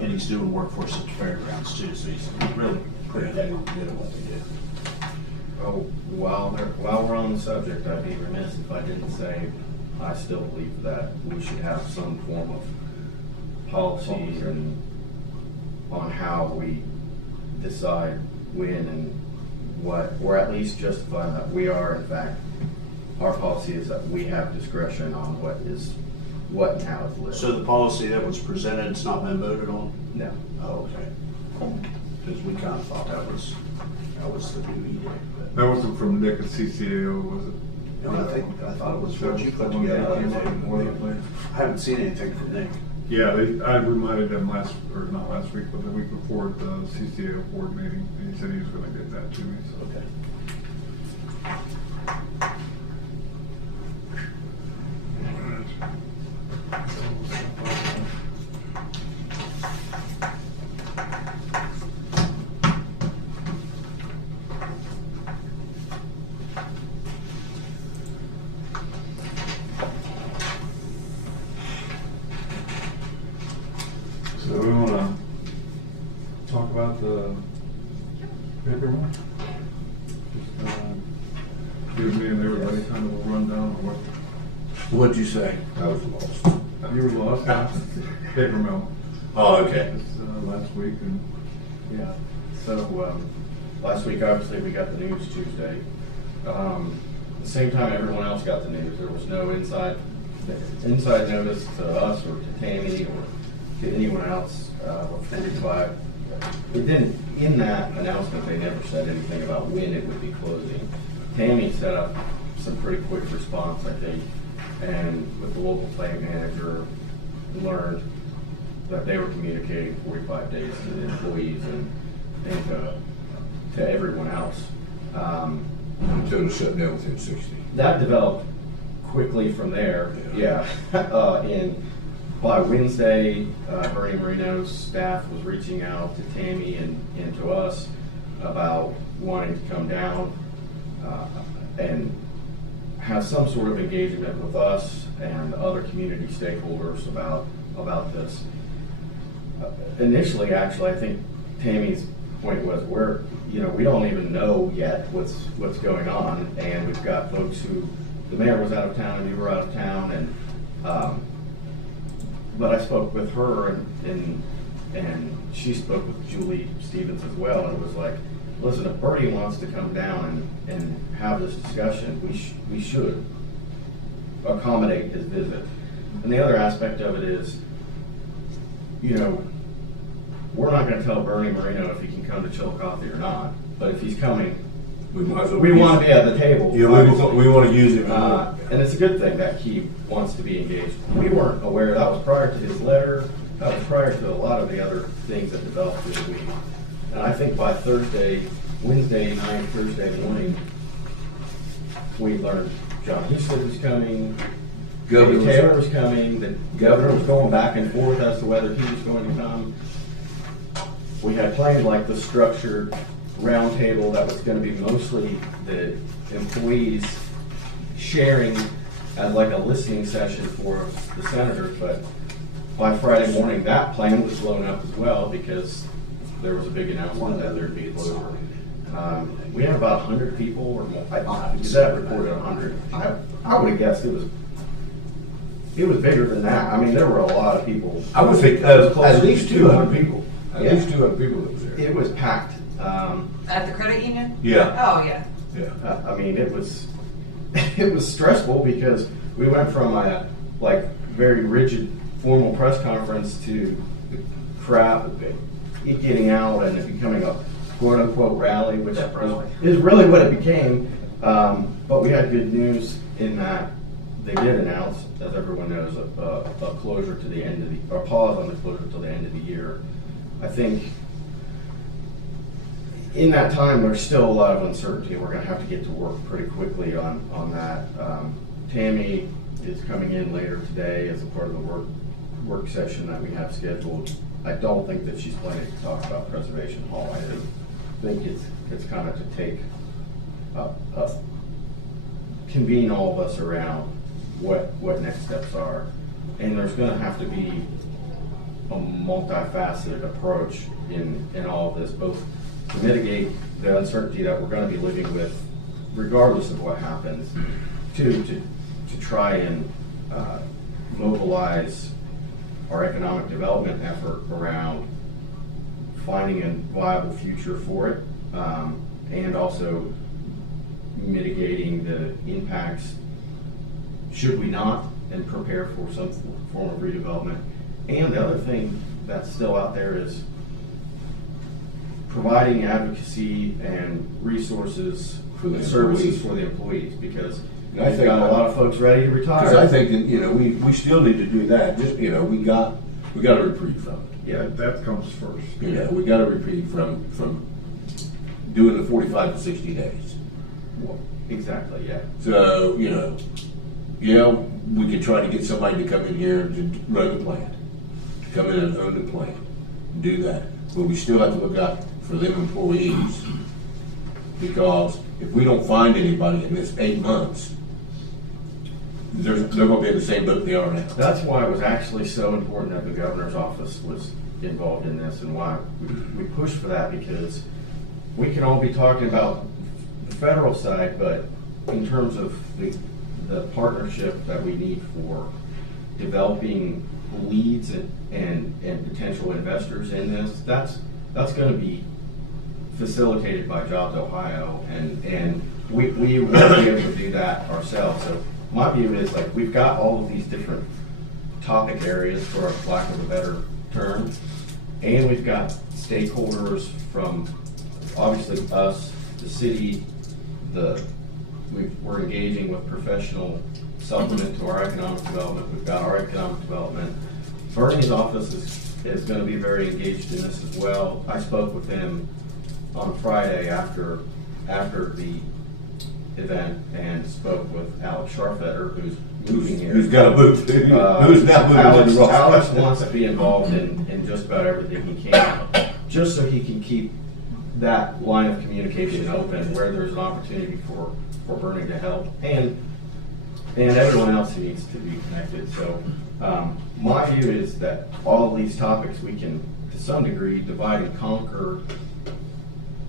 And he's doing work for us at the fairgrounds too, so he's really pretty daggone good at what they do. Oh, while we're on the subject, I'd be remiss if I didn't say, I still believe that we should have some form of policy and on how we decide when and what, or at least justify that we are, in fact, our policy is that we have discretion on what and how is listed. So the policy that was presented, it's not been voted on? No. Oh, okay. Because we kind of thought that was the new edict, but. That wasn't from Nick at CCAO, was it? I thought it was what you put That was the together. one that came out more than- I haven't seen anything from Nick. Yeah, I reminded them not last week, but the week before at the CCAO board meeting, and he said he was gonna get that to me, so. Okay. So we wanna talk about the paper one? Just, give me and everybody kind of a rundown of what, What'd you say? I was lost. you were lost, paper mill, Oh, okay. this, last week, and Yeah, so, last week, obviously, we got the news Tuesday. The same time everyone else got the news, there was no inside notice to us or to Tammy or to anyone else, or 45. It didn't, in that announcement, they never said anything about when it would be closing. Tammy set up some pretty quick response, I think, and with the local plant manager, learned that they were communicating 45 days to the employees and to everyone else. Until the shutdown within 60. That developed quickly from there, yeah. And by Wednesday, Bernie Marino's staff was reaching out to Tammy and to us about wanting to come down and have some sort of engagement with us and other community stakeholders about this. Initially, actually, I think Tammy's point was we don't even know yet what's going on, and we've got folks who, the mayor was out of town and you were out of town, and but I spoke with her and she spoke with Julie Stevens as well, and it was like, listen, if Bernie wants to come down and have this discussion, we should accommodate his visit. And the other aspect of it is, we're not gonna tell Bernie Marino if he can come to Chillicothe or not, but if he's coming, We might as well. we want to be at the table. Yeah, we want to use him. And it's a good thing that he wants to be engaged. We weren't aware, that was prior to his letter, that was prior to a lot of the other things that developed through the week. And I think by Wednesday night, Thursday morning, we learned John Houston was coming, Governor Taylor was coming, the governor was going back and forth as to whether he was going to come. We had planned like the structured roundtable that was gonna be mostly the employees sharing as like a listening session for the senators, but by Friday morning, that plan was blown up as well because there was a big announcement that there'd be a closure. We had about 100 people or more. That reported 100. I would have guessed it was bigger than that. I mean, there were a lot of people. I would think at least 200 people. At Yeah. least 200 people that was there. It was packed. At the credit union? Yeah. Oh, yeah. Yeah. I mean, it was stressful because we went from a very rigid formal press conference to the crowd it getting out and it becoming a quote unquote rally, which is really what it became. But we had good news in that they did announce, as everyone knows, a closure to the end of or pause on the closure till the end of the year. I think in that time, there's still a lot of uncertainty. We're going to have to get to work pretty quickly on that. Tammy is coming in later today as a part of the work session that we have scheduled. I don't think that she's planning to talk about Preservation Hall. I think it's kind of to take convene all of us around what next steps are, and there's going to have to be a multifaceted approach in all of this, both to mitigate the uncertainty that we're going to be living with regardless of what happens, to try and mobilize our economic development effort around finding a viable future for it, and also mitigating the impacts should we not, and prepare for some form of redevelopment. And the other thing that's still out there is providing advocacy and resources For the services employees. for the employees, because And I we've think- got a lot of folks ready to retire. Because I think that, you know, we still need to do that, just, you know, we got a reprieve from it. Yeah, That comes first. You know, we got a reprieve from doing the 45 to 60 days. exactly, yeah. So, you know, yeah, we could try to get somebody to come in here to run the plant, to come in and own the plant, and do that. But we still have to look out for them employees, because if we don't find anybody in this 8 months, they're gonna be in the same boat they are now. That's why it was actually so important that the governor's office was involved in this, and why we pushed for that, because we can all be talking about the federal side, but in terms of the partnership that we need for developing leads and potential investors in this, that's gonna be facilitated by Jobs Ohio, and we won't be able to do that ourselves. So my view is, like, we've got all of these different topic areas, for lack of a better term, and we've got stakeholders from, obviously, us, the city, we're engaging with professional supplement to our economic development. We've got our economic development. Bernie's office is gonna be very engaged in this as well. I spoke with him on Friday after the event, and spoke with Alex Scharfetter, who's moving here. Who's got to move, who's now moving Alex, to Ross. Alex wants to be involved in just about everything he can, just so he can keep that line of communication open where there's an opportunity for Bernie to help, and everyone else who needs to be connected. So my view is that all of these topics we can, to some degree, divide and conquer,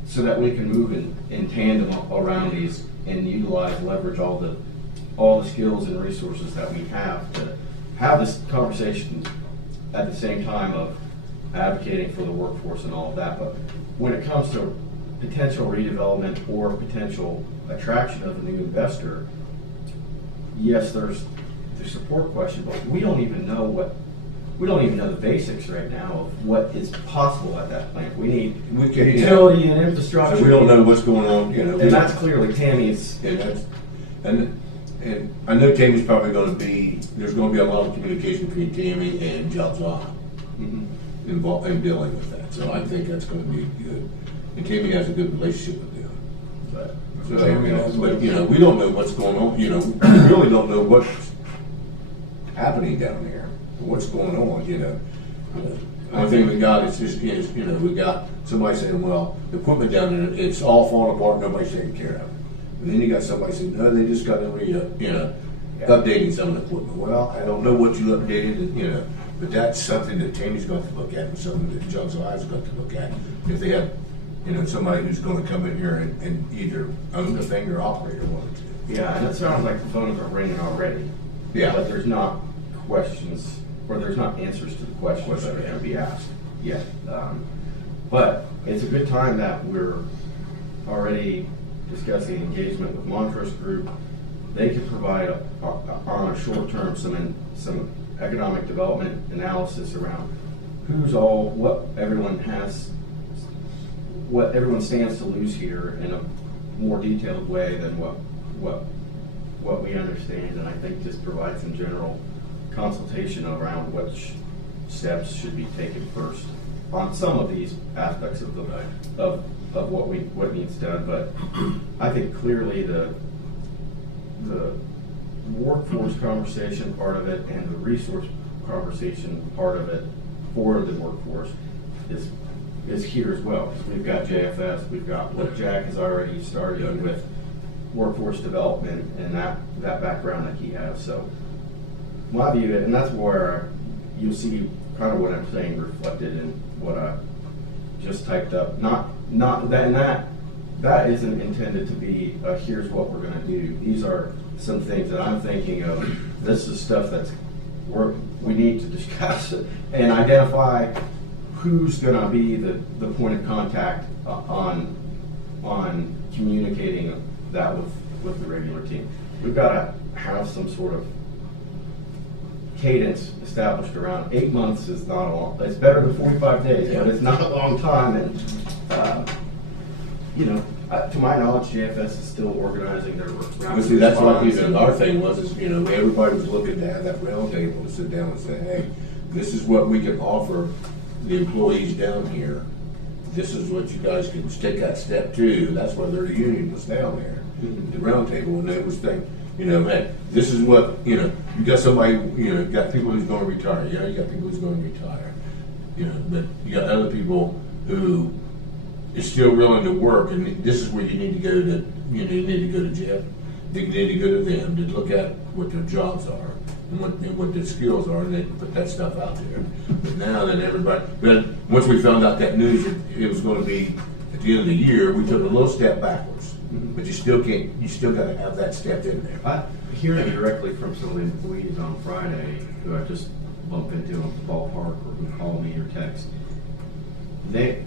so that we can move in tandem around these and utilize, leverage all the skills and resources that we have to have this conversation at the same time of advocating for the workforce and all of that. But when it comes to potential redevelopment or potential attraction of a new investor, yes, there's the support question, but we don't even know the basics right now of what is possible at that plant. We need We can- utility and infrastructure. We don't know what's going on, you know. And that's clearly Tammy's. And I know Tammy's probably there's gonna be a lot of communication between Tammy and Jobs Ohio involved in dealing with that, so I think that's gonna be good. And Tammy has a good relationship with them. So, but, you know, we don't know what's going on, you know, we really don't know what's happening down there, what's going on, you know. The only thing we got is just, you know, we got somebody saying, well, the equipment down there, it's all falling apart, nobody's taking care of it. And then you got somebody saying, no, they just got updating some of the equipment. Well, I don't know what you updated, you know, but that's something that Tammy's got to look at, and something that Jobs Ohio's got to look at. If they have, you know, somebody who's gonna come in here and either own the thing or operate or one or two. Yeah, and it sounds like the phones are ringing already. Yeah. But there's not questions, or there's not answers to the questions that are gonna be asked yet. But it's a good time that we're already discussing engagement with Montrose Group. They could provide on a short term some economic development analysis around what everyone stands to lose here in a more detailed way than what we understand, and I think just provide some general consultation around which steps should be taken first on some of these aspects of what needs done. But I think clearly the workforce conversation part of it and the resource conversation part of it for the workforce is here as well. Because we've got JFS, we've got what Jack has already started with workforce development and that background that he has. So my view, and that's where you'll see kind of what I'm saying reflected in what I just typed up. Not that, and that isn't intended to be here's what we're going to do. These are some things that I'm thinking of. This is stuff we need to discuss and identify who's going to be the point of contact on on communicating that with the regular team. We've got to have some sort of cadence established around 8 months is not a long, it's better than 45 days, but it's not a long time. And, to my knowledge, JFS is still organizing their Well, see, that's what our thing was, is, everybody was looking to have that round table to sit down and say, hey, this is what we can offer the employees down here. This is what you guys can take that step to. That's why their union was down there, the round table, and they was thinking, hey, this is what, you got somebody, you got people who's gonna retire, you got people who's gonna retire. But you got other people who is still willing to work, and this is where you need to go to, you need to go to Jeff, you need to go to them to look at what their jobs are and what their skills are, and then put that stuff out there. But now that but once we found out that news, it was gonna be at the end of the year, we took a little step backwards. But you still gotta have that step in there. Hearing directly from some of the employees on Friday who I just bumped into at the ballpark or who called me or text, they,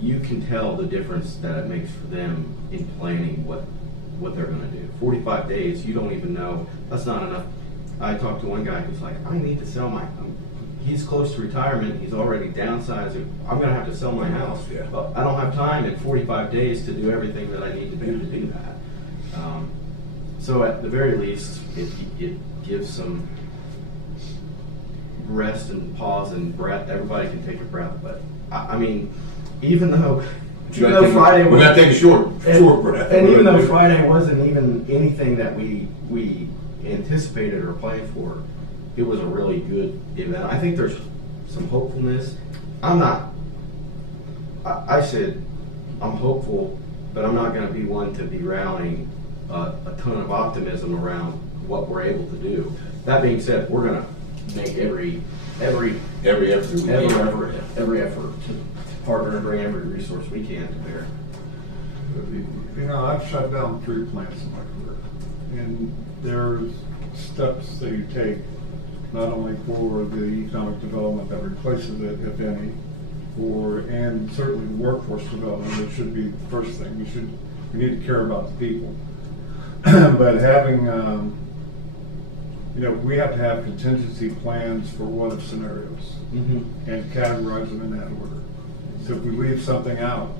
you can tell the difference that it makes for them in planning what they're gonna do. 45 days, you don't even know, that's not enough. I talked to one guy who's like, I need to sell he's close to retirement, he's already downsized, I'm gonna have to sell my house. Yeah. But I don't have time in 45 days to do everything that I need to do that. So at the very least, it gives some rest and pause and breath. Everybody can take a breath, but even though Friday was, we gotta take a short breath. and even though Friday wasn't even anything that we anticipated or planned for, it was a really good event. I think there's some hopefulness. I said I'm hopeful, but I'm not going to be one to be rallying a ton of optimism around what we're able to do. That being said, we're going to make every effort to partner and bring every resource we can to bear. I've shut down 3 plants in my career, and there's steps that you take, not only for the economic development that replaces it, if any, and certainly workforce development, which should be the first thing. We need to care about the people. But having, we have to have contingency plans for what-if scenarios, and categorize them in that order. So if we leave something out,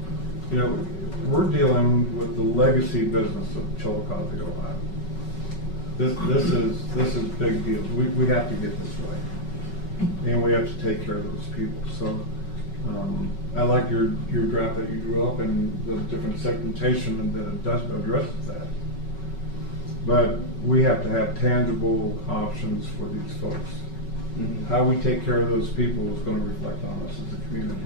we're dealing with the legacy business of Chillicothe, Ohio. This is big deal. We have to get this right, and we have to take care of those people. So I like your draft that you drew up and the different segmentation and that it does addresses that. But we have to have tangible options for these folks. How we take care of those people is going to reflect on us as a community.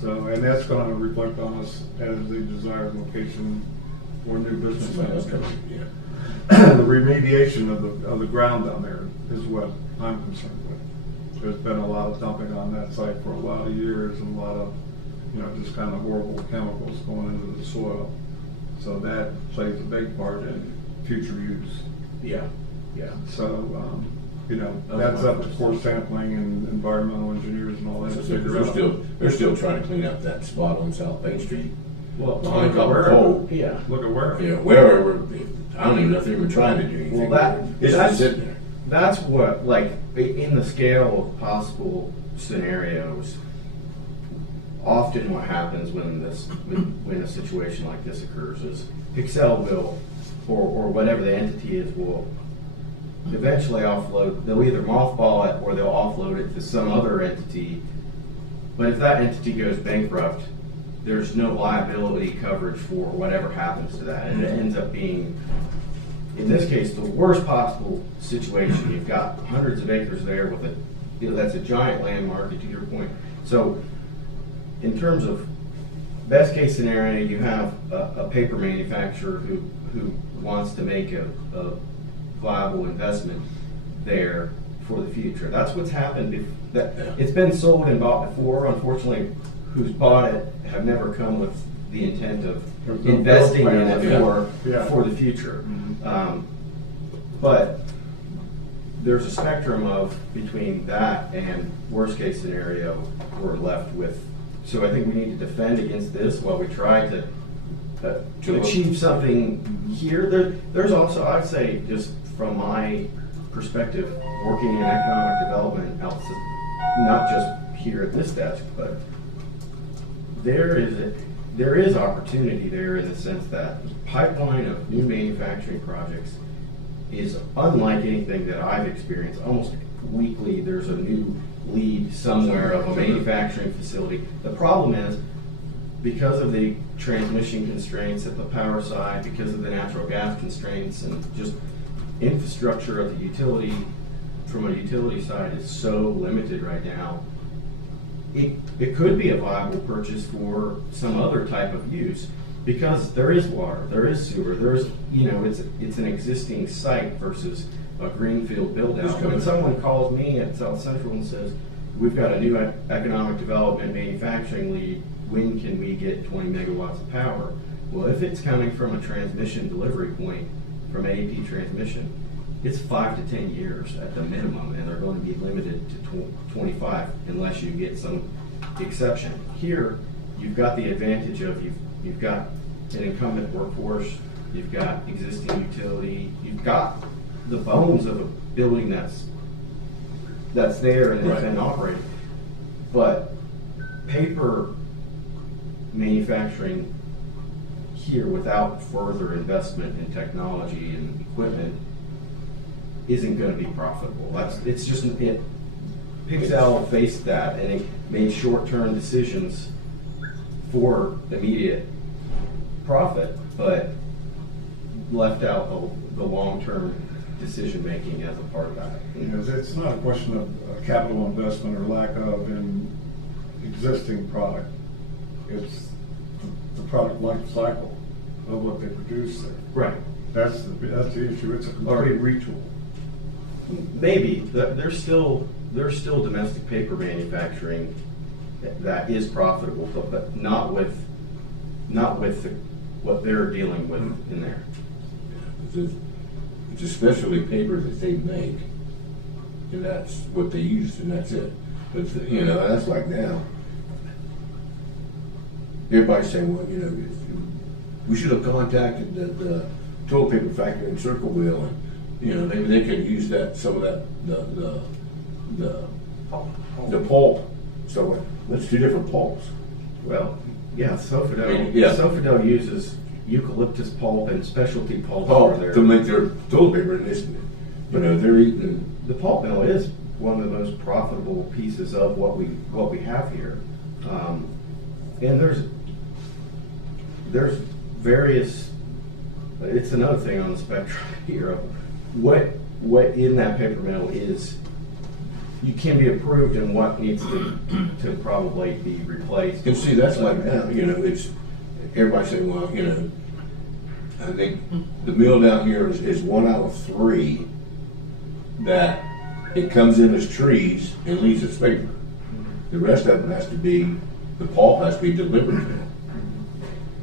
So, and that's going to reflect on us as a desired location for new business. The remediation of the ground down there is what I'm concerned with. There's been a lot of dumping on that site for a lot of years, and a lot of, just kind of horrible chemicals going into the soil. So that plays a big part in future use. Yeah. So, that's up to core sampling and environmental engineers and all that. They're still trying to clean up that spot on South Main Street. Well, Behind Copper Cove. yeah. Look at where. Yeah, wherever, I don't even know if they were trying to do anything. Well, It's just sitting there. That's what, in the scale of possible scenarios, often what happens when a situation like this occurs is Excel will, or whatever the entity is, will eventually offload. They'll either mothball it or they'll offload it to some other entity. But if that entity goes bankrupt, there's no liability coverage for whatever happens to that. And it ends up being, in this case, the worst possible situation. You've got hundreds of acres there with that's a giant land market, to your point. So in terms of best case scenario, you have a paper manufacturer who wants to make a viable investment there for the future. That's what's happened. It's been sold and bought before. Unfortunately, who's bought it have never come with the intent of investing in it for the future. But there's a spectrum of between that and worst case scenario, we're left with So I think we need to defend against this while we try to To achieve something here. There's also, I'd say, just from my perspective, working in economic development, not just here at this desk, but there is opportunity there in the sense that the pipeline of new manufacturing projects is unlike anything that I've experienced. Almost weekly, there's a new lead somewhere of a manufacturing facility. The problem is, because of the transmission constraints at the power side, because of the natural gas constraints, and just infrastructure of the utility, from a utility side, is so limited right now. It could be a viable purchase for some other type of use, because there is water, there is sewer, it's an existing site versus a greenfield build out. When someone calls me at South Central and says, we've got a new economic development manufacturing lead, when can we get 20 megawatts of power? Well, if it's coming from a transmission delivery point, from AEP transmission, it's 5 to 10 years at the minimum, and they're going to be limited to 25 unless you get some exception. Here, you've got the advantage of you've got an incumbent workforce, you've got existing utility, you've got the bones of a building that's there and it's been operating. But paper manufacturing here without further investment in technology and equipment isn't going to be profitable. Pixel faced that, and it made short-term decisions for immediate profit, but left out the long-term decision-making as a part of that. It's not a question of capital investment or lack of in existing product. It's the product life cycle of what they produce there. Right. That's the issue. It's a complete retool. Maybe there's still domestic paper manufacturing that is profitable, but not with what they're dealing with in there. It's a specialty paper that they make, and that's what they use, and that's it. But that's like now. Everybody's saying, well, we should have contacted the toilet paper factory in Circleville, and they could use some of that the pulp. So that's two different pulps. Well, yeah, Sofidel. Yeah. Sofidel uses eucalyptus pulp and specialty pulp Pulp for their to make their toilet paper, and this, they're eating. The pulp mill is one of the most profitable pieces of what we have here, and there's various. It's another thing on the spectrum here of what in that paper mill is. You can be approved and what needs to probably be replaced. And see, that's like now, it's, everybody saying, well, I think the mill down here is 1 out of 3 that it comes in as trees and leaves as paper. The rest of it has to be, the pulp has to be delivered to them.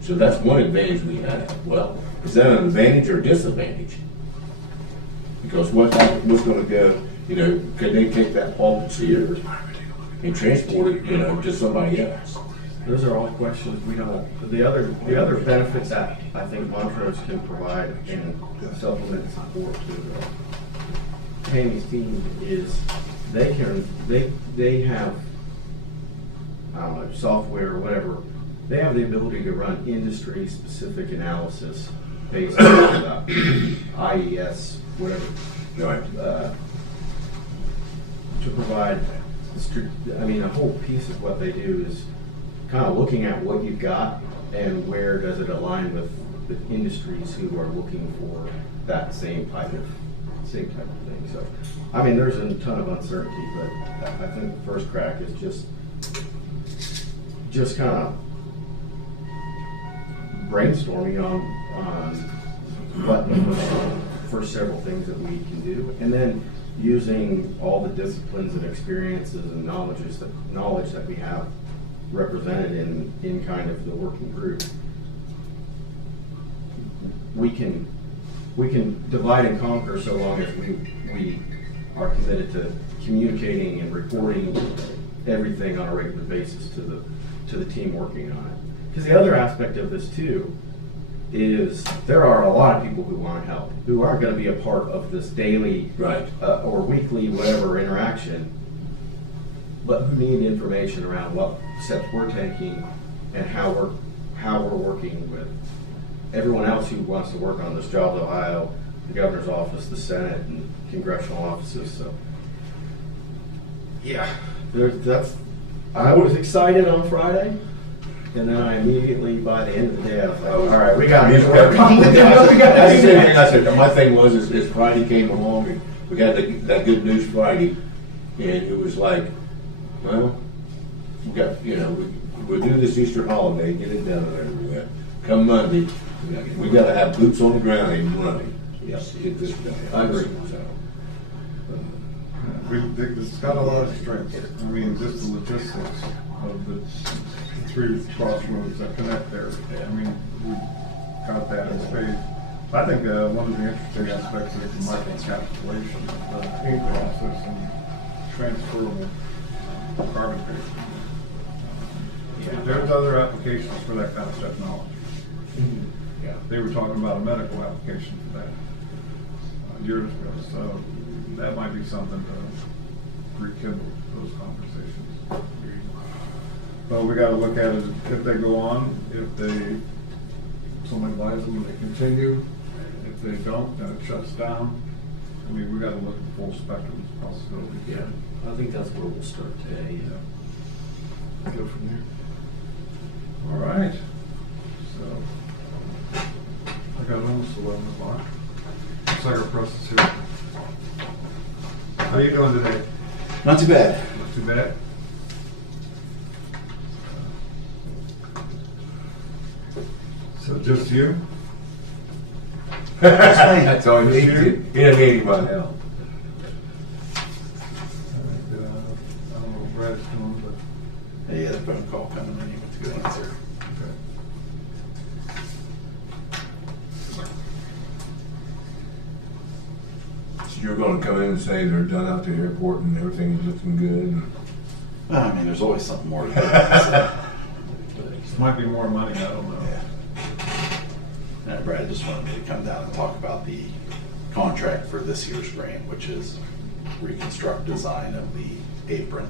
So that's one advantage we have. Well, is that an advantage or disadvantage? Because what's going to go, could they take that pulp that's here and transport it, to somebody else? Those are all questions we don't. The other benefits that I think Montrose can provide and supplement support to Tammy's team is they have, I don't know, software or whatever. They have the ability to run industry specific analysis based on IES, whatever. Right. To provide, a whole piece of what they do is kind of looking at what you've got and where does it align with the industries who are looking for that same type of thing. So, there's a ton of uncertainty, but I think the first crack is just kind of brainstorming on what the first several things that we can do, and then using all the disciplines and experiences and knowledge that we have represented in kind of the working group. We can divide and conquer so long as we are committed to communicating and reporting everything on a regular basis to the team working on it. Because the other aspect of this too is there are a lot of people who want to help, who are going to be a part of this daily Right. Or weekly whatever interaction, but who need information around what steps we're taking and how we're working with everyone else who wants to work on this. Jobs Ohio, the governor's office, the Senate, and congressional offices. So yeah, I was excited on Friday. And then I immediately, by the end of the day, I was like, all right, we got to work on it. I said, my thing was, is Friday came along, and we got that Good News Friday, and it was like, well, we got, we'll do this Easter holiday, get it done and everywhere. Come Monday, we gotta have boots on the ground and running. Yes, get this done. I agree. So, It's got a lot of strengths. I mean, just the logistics of the 3 crossroads that connect there. I mean, we got that in spades. I think one of the interesting aspects is the microencapsulation of the ink process and transferable carbon paper. There's other applications for that kind of technology. yeah. They were talking about a medical application for that years ago, so that might be something to rekindle those conversations. But we gotta look at it, if they go on, if somebody buys them and they continue, if they don't, then it shuts down. I mean, we gotta look at the full spectrum of possibilities. Yeah, I think that's where we'll start today. Yeah. Go from there. All right, so, I got almost 11 o'clock. Looks like our press is here. How you doing today? Not too bad. Not too bad? So just you? That's all you need. He doesn't need anybody else. I don't know what Brad's doing, but, Yeah, the phone call coming in, you have to go answer. okay. So you're gonna come in and say they're done out to the airport and everything is looking good? And Well, I mean, there's always something more to do. So. Might be more money, I don't know. Brad just wanted me to come down and talk about the contract for this year's grant, which is reconstruct design of the apron.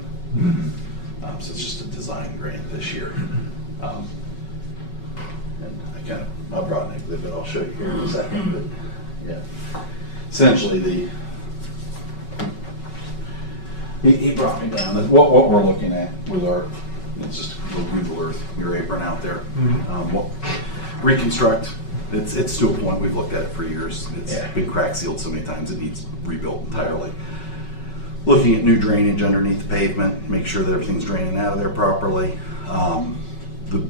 So it's just a design grant this year. And I brought an exhibit I'll show you here in a second, but yeah. Essentially he brought me down, that's what we're looking at with it's just a little Google Earth, your apron out there. Reconstruct, it's to a point, we've looked at it for years. It's been crack sealed so many times it needs rebuilt entirely. Looking at new drainage underneath the pavement, make sure that everything's draining out of there properly. The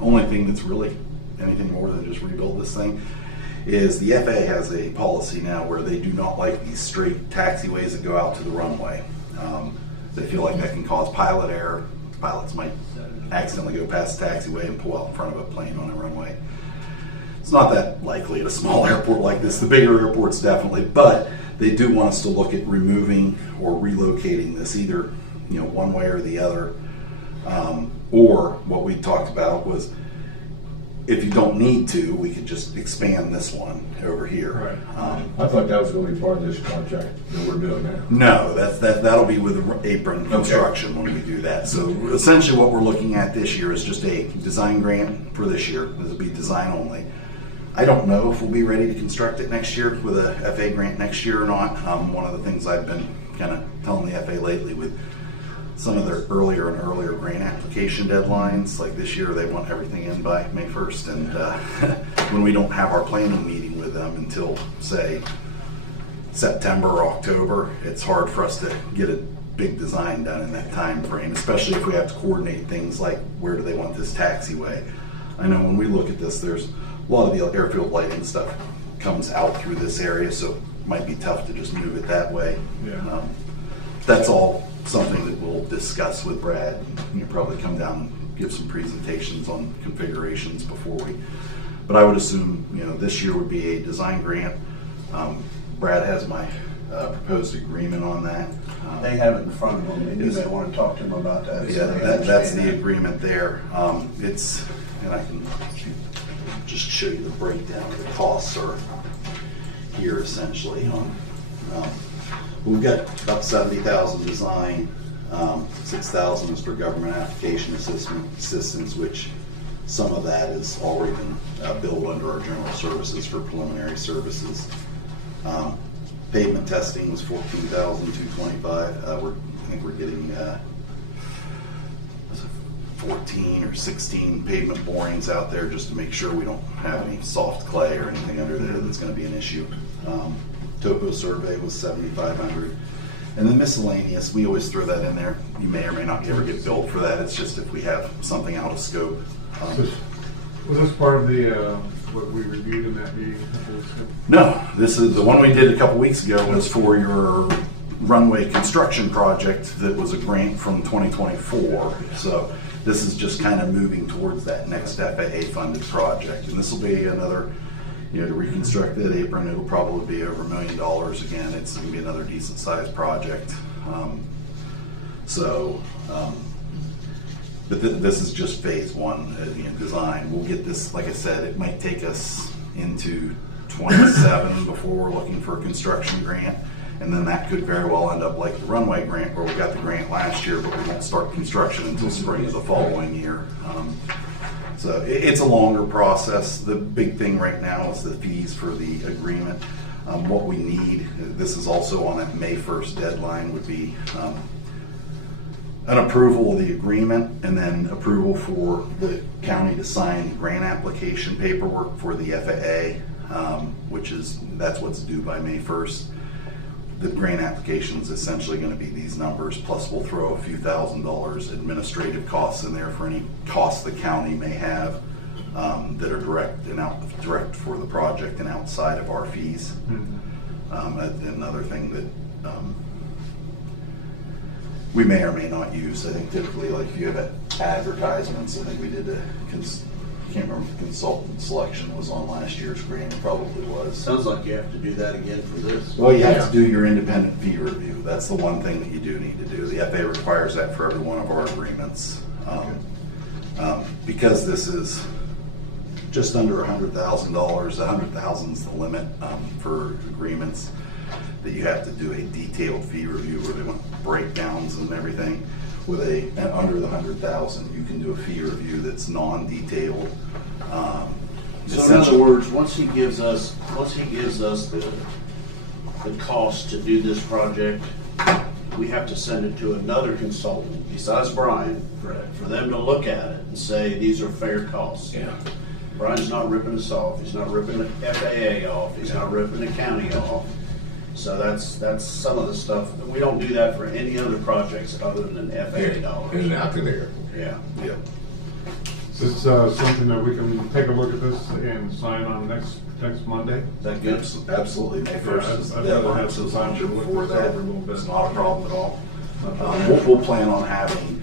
only thing that's really anything more than just rebuild this thing is the FAA has a policy now where they do not like these straight taxiways that go out to the runway. They feel like that can cause pilot error. Pilots might accidentally go past the taxiway and pull out in front of a plane on a runway. It's not that likely at a small airport like this. The bigger airports definitely, but they do want us to look at removing or relocating this either, one way or the other. Or what we talked about was if you don't need to, we could just expand this one over here. Right. I thought that was gonna be part of this contract that we're doing now. No, that'll be with the apron construction when we do that. So essentially what we're looking at this year is just a design grant for this year. This will be design only. I don't know if we'll be ready to construct it next year with a FA grant next year or not. One of the things I've been kind of telling the FA lately with some of their earlier and earlier grant application deadlines, like this year they want everything in by May 1st, and when we don't have our planning meeting with them until say September or October, it's hard for us to get a big design done in that time frame, especially if we have to coordinate things like where do they want this taxiway. I know when we look at this, there's a lot of the airfield lighting stuff comes out through this area, so it might be tough to just move it that way. Yeah. That's all something that we'll discuss with Brad. You'll probably come down and give some presentations on configurations before but I would assume, this year would be a design grant. Brad has my proposed agreement on that. They have it in front of them, and you may want to talk to them about that. Yeah, that's the agreement there. It's, and I can just show you the breakdown. The costs are here essentially on, we've got about 70,000 design, 6,000 is for government application assistance, which some of that has already been billed under our general services for preliminary services. Pavement testing was 14,225. I think we're getting 14 or 16 pavement borings out there just to make sure we don't have any soft clay or anything under there that's going to be an issue. Topo survey was 7,500. And then miscellaneous, we always throw that in there. You may or may not ever get billed for that. It's just if we have something out of scope. Was this part of the, what we reviewed in that meeting? No, this is the one we did a couple weeks ago was for your runway construction project that was a grant from 2024. So this is just kind of moving towards that next FAA funded project. And this will be another, to reconstruct that apron, it'll probably be over $1 million again. It's going to be another decent sized project. But this is just phase one design. We'll get this, like I said, it might take us into 27 before we're looking for a construction grant. And then that could very well end up like the runway grant where we got the grant last year, but we won't start construction until spring of the following year. So it's a longer process. The big thing right now is the fees for the agreement. What we need, this is also on that May 1st deadline, would be an approval of the agreement and then approval for the county to sign the grant application paperwork for the FAA, that's what's due by May 1st. The grant application is essentially going to be these numbers, plus we'll throw a few $1,000s administrative costs in there for any costs the county may have that are direct for the project and outside of our fees. Another thing that we may or may not use. I think typically, like if you have advertisements, I think we did I can't remember if the consultant selection was on last year's grant. It probably was. Sounds like you have to do that again for this. Well, you have to do your independent fee review. That's the one thing that you do need to do. The FAA requires that for every one of our agreements. Because this is just under $100,000, $100,000 is the limit for agreements, that you have to do a detailed fee review where they want breakdowns and everything. With under the 100,000, you can do a fee review that's non-detailed. So in other words, once he gives us the cost to do this project, we have to send it to another consultant besides Brian for them to look at it and say these are fair costs. Yeah. Brian's not ripping us off. He's not ripping the FAA off. He's not ripping the county off. So that's some of the stuff. We don't do that for any other projects other than FAA dollars. In and out to the airport. Yeah. Yep. Is this something that we can take a look at this and sign on next Monday? Is that good? Absolutely. May 1st is the I'd rather deadline, have so some as long time as to you're look before this that, over a little bit. it's not a problem at all. Okay. We'll plan on having,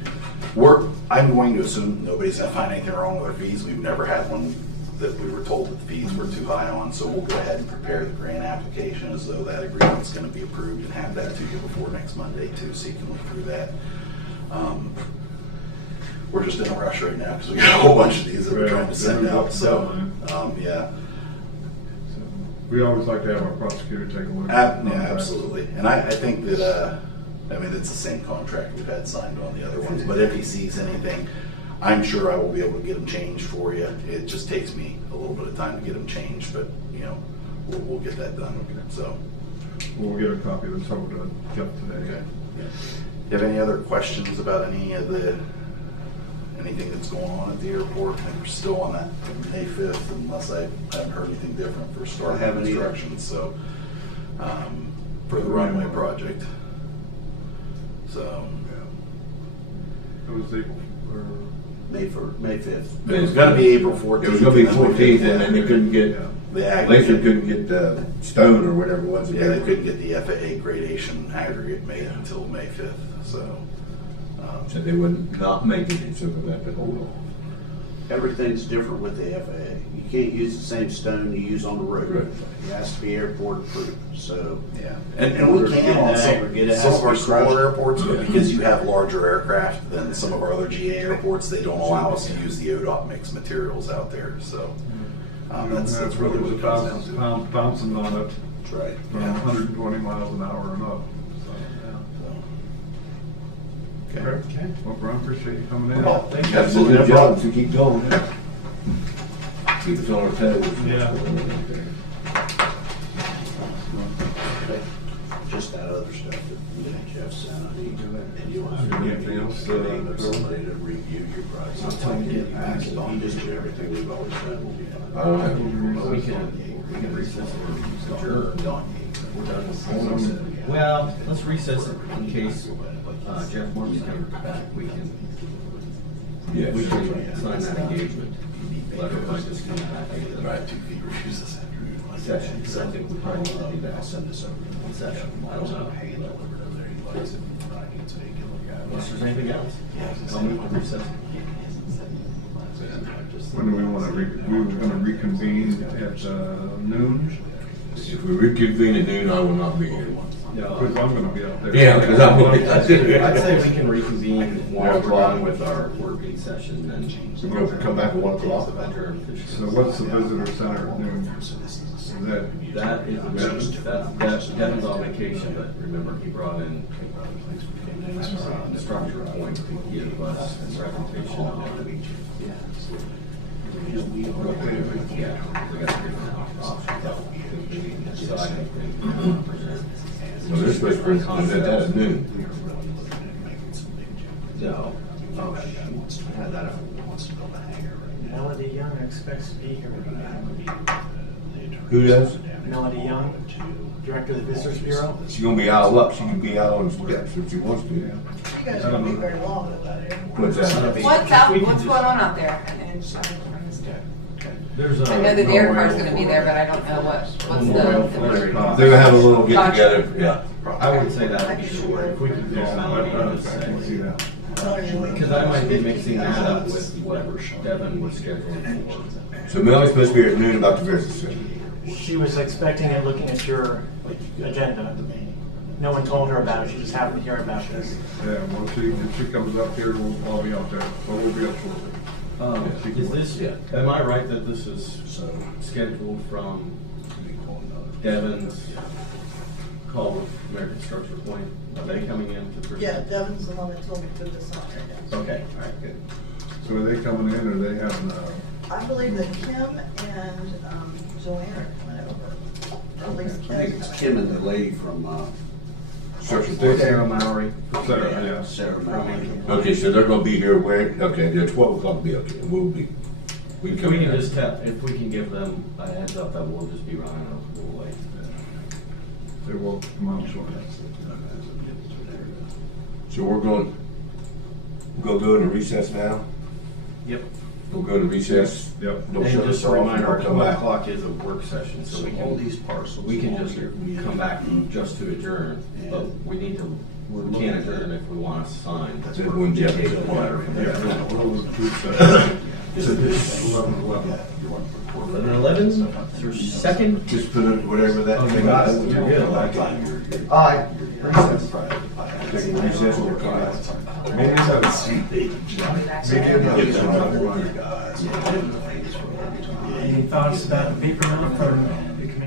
I'm going to assume nobody's gonna find anything wrong with our fees. We've never had one that we were told that the fees were too high on, so we'll go ahead and prepare the grant application as though that agreement's gonna be approved and have that to you before next Monday too, so you can look through that. We're just in a rush right now because we got a whole bunch of these that we're trying to send out, so, yeah. We always like to have our prosecutor take a look. Yeah, absolutely. And I think that, it's the same contract we've had signed on the other ones, but if he sees anything, I'm sure I will be able to get them changed for you. It just takes me a little bit of time to get them changed, but, we'll get that done. So. We'll get a copy of this over to Jeff today. Okay. Yeah. Do you have any other questions about anything that's going on at the airport? I think we're still on that May 5th, unless I haven't heard anything different for starting construction. So, for the runway project. So, It was April, or May 5th. it was going to be April 14th. It was going to be 14th, and then they couldn't get, the Latham aggregate. couldn't get stone or whatever it was. Yeah, they couldn't get the FAA gradation aggregate made until May 5th. So, So they would not make it, so they had to hold on. everything's different with the FAA. You can't use the same stone you use on the road. Right. It has to be airport approved, so. Yeah, In and we order to can get on that some aggregate, it some has of our to be smaller crushed. airports, but because you have larger aircraft than some of our other GA airports, they don't allow us to use the ODOT mix materials out there, so. That's really what it comes down to. Pound bouncing on it That's right. from 120 miles an hour and up. So, Okay. okay. Well, Brian, appreciate you coming in. Well, thank you. Absolutely, good job, so keep going. Keep us on our toes. Yeah. Just that other stuff that Jeff sent, I need, and you'll have to Anything else, have somebody to review your price. I'll tell him to get back. You just do everything we've always done, we'll be fine. I don't have any We reason. can recess or adjourn. We're done with forms. Well, let's recess it in case Jeff Morgan's coming back. We can Yes. sign that engagement letter by just coming back into the Right, 2 feet reviews this afternoon. session. So I think we probably need to do that. I'll send this over. One session. I don't know. Hand delivered over there, he likes it, so he can look at it. Unless there's anything else. I'll move to recess. When do we want to, we were going to reconvene at noon? If we reconvene at noon, I will not be here. Because I'm going to be out there. Yeah, because I'm going to I'd say we can reconvene 1 o'clock with our working session and So we're going to come back at 1 o'clock. adjourn So officially. what's the visitor center at noon? Is that, That is a meeting, that's Devin's on vacation, but remember, he brought in instructor point to give us a presentation on. Yeah, we got to figure out options out. Decide anything. So they're supposed to present that at noon. No. Oh, shoot. I had that. Melody Young expects to be here. Who does? Melody Young, Director of the Visitors Bureau. She's gonna be out up, she can be out on the steps if she wants to. You guys won't be very long with that, eh? What's that? What's going on out there? There's I know the dare car's gonna be there, but I don't know what's They're the. gonna have a little get together, yeah. I would say that would be short. If we could call Melody and just I can see say, that. because I might be mixing that up with what Devin was scheduling for. So Melly's supposed to be here at noon about the business center. She was expecting it looking at your agenda. No one told her about it, she just happened to hear about this. Yeah, well, if she comes up here, I'll be out there. So we'll be up shortly. Is this, am I right that this is scheduled from Devin's call with American Structure Point? Are they coming in to present? Yeah, Devin's the one that told me to put this on there, yes. Okay, all right, good. So are they coming in or are they having, I believe that Kim and Joanne are coming over. Or at least I think it's Kim and the lady from, Structure Sarah point. Mowry. Sarah, yeah. Sarah Mowry. Okay, so they're gonna be here where, okay, they're 12 o'clock, be okay, we'll be. We We can come can in. just tell, if we can give them a heads up that we'll just be running a little late. they will come out shortly? So we're going, we'll go into recess now? Yep. We'll go to recess? Yep. Don't And shut just us a off, reminder, our we'll come 12 back. o'clock is a work session, so we all can, these parcels. we can just come back just to adjourn, but we need to, we can't adjourn if we want to sign. That's when Jeff gets the letter from there. Yeah, we'll approve that. So this, 11. 11, is there a second? just put in whatever that Oh, you thing got is. it. You're good. Aye. Take a recess and we'll come back. Maybe it's a seat. Maybe it's Any thoughts about the paper mill from the committee?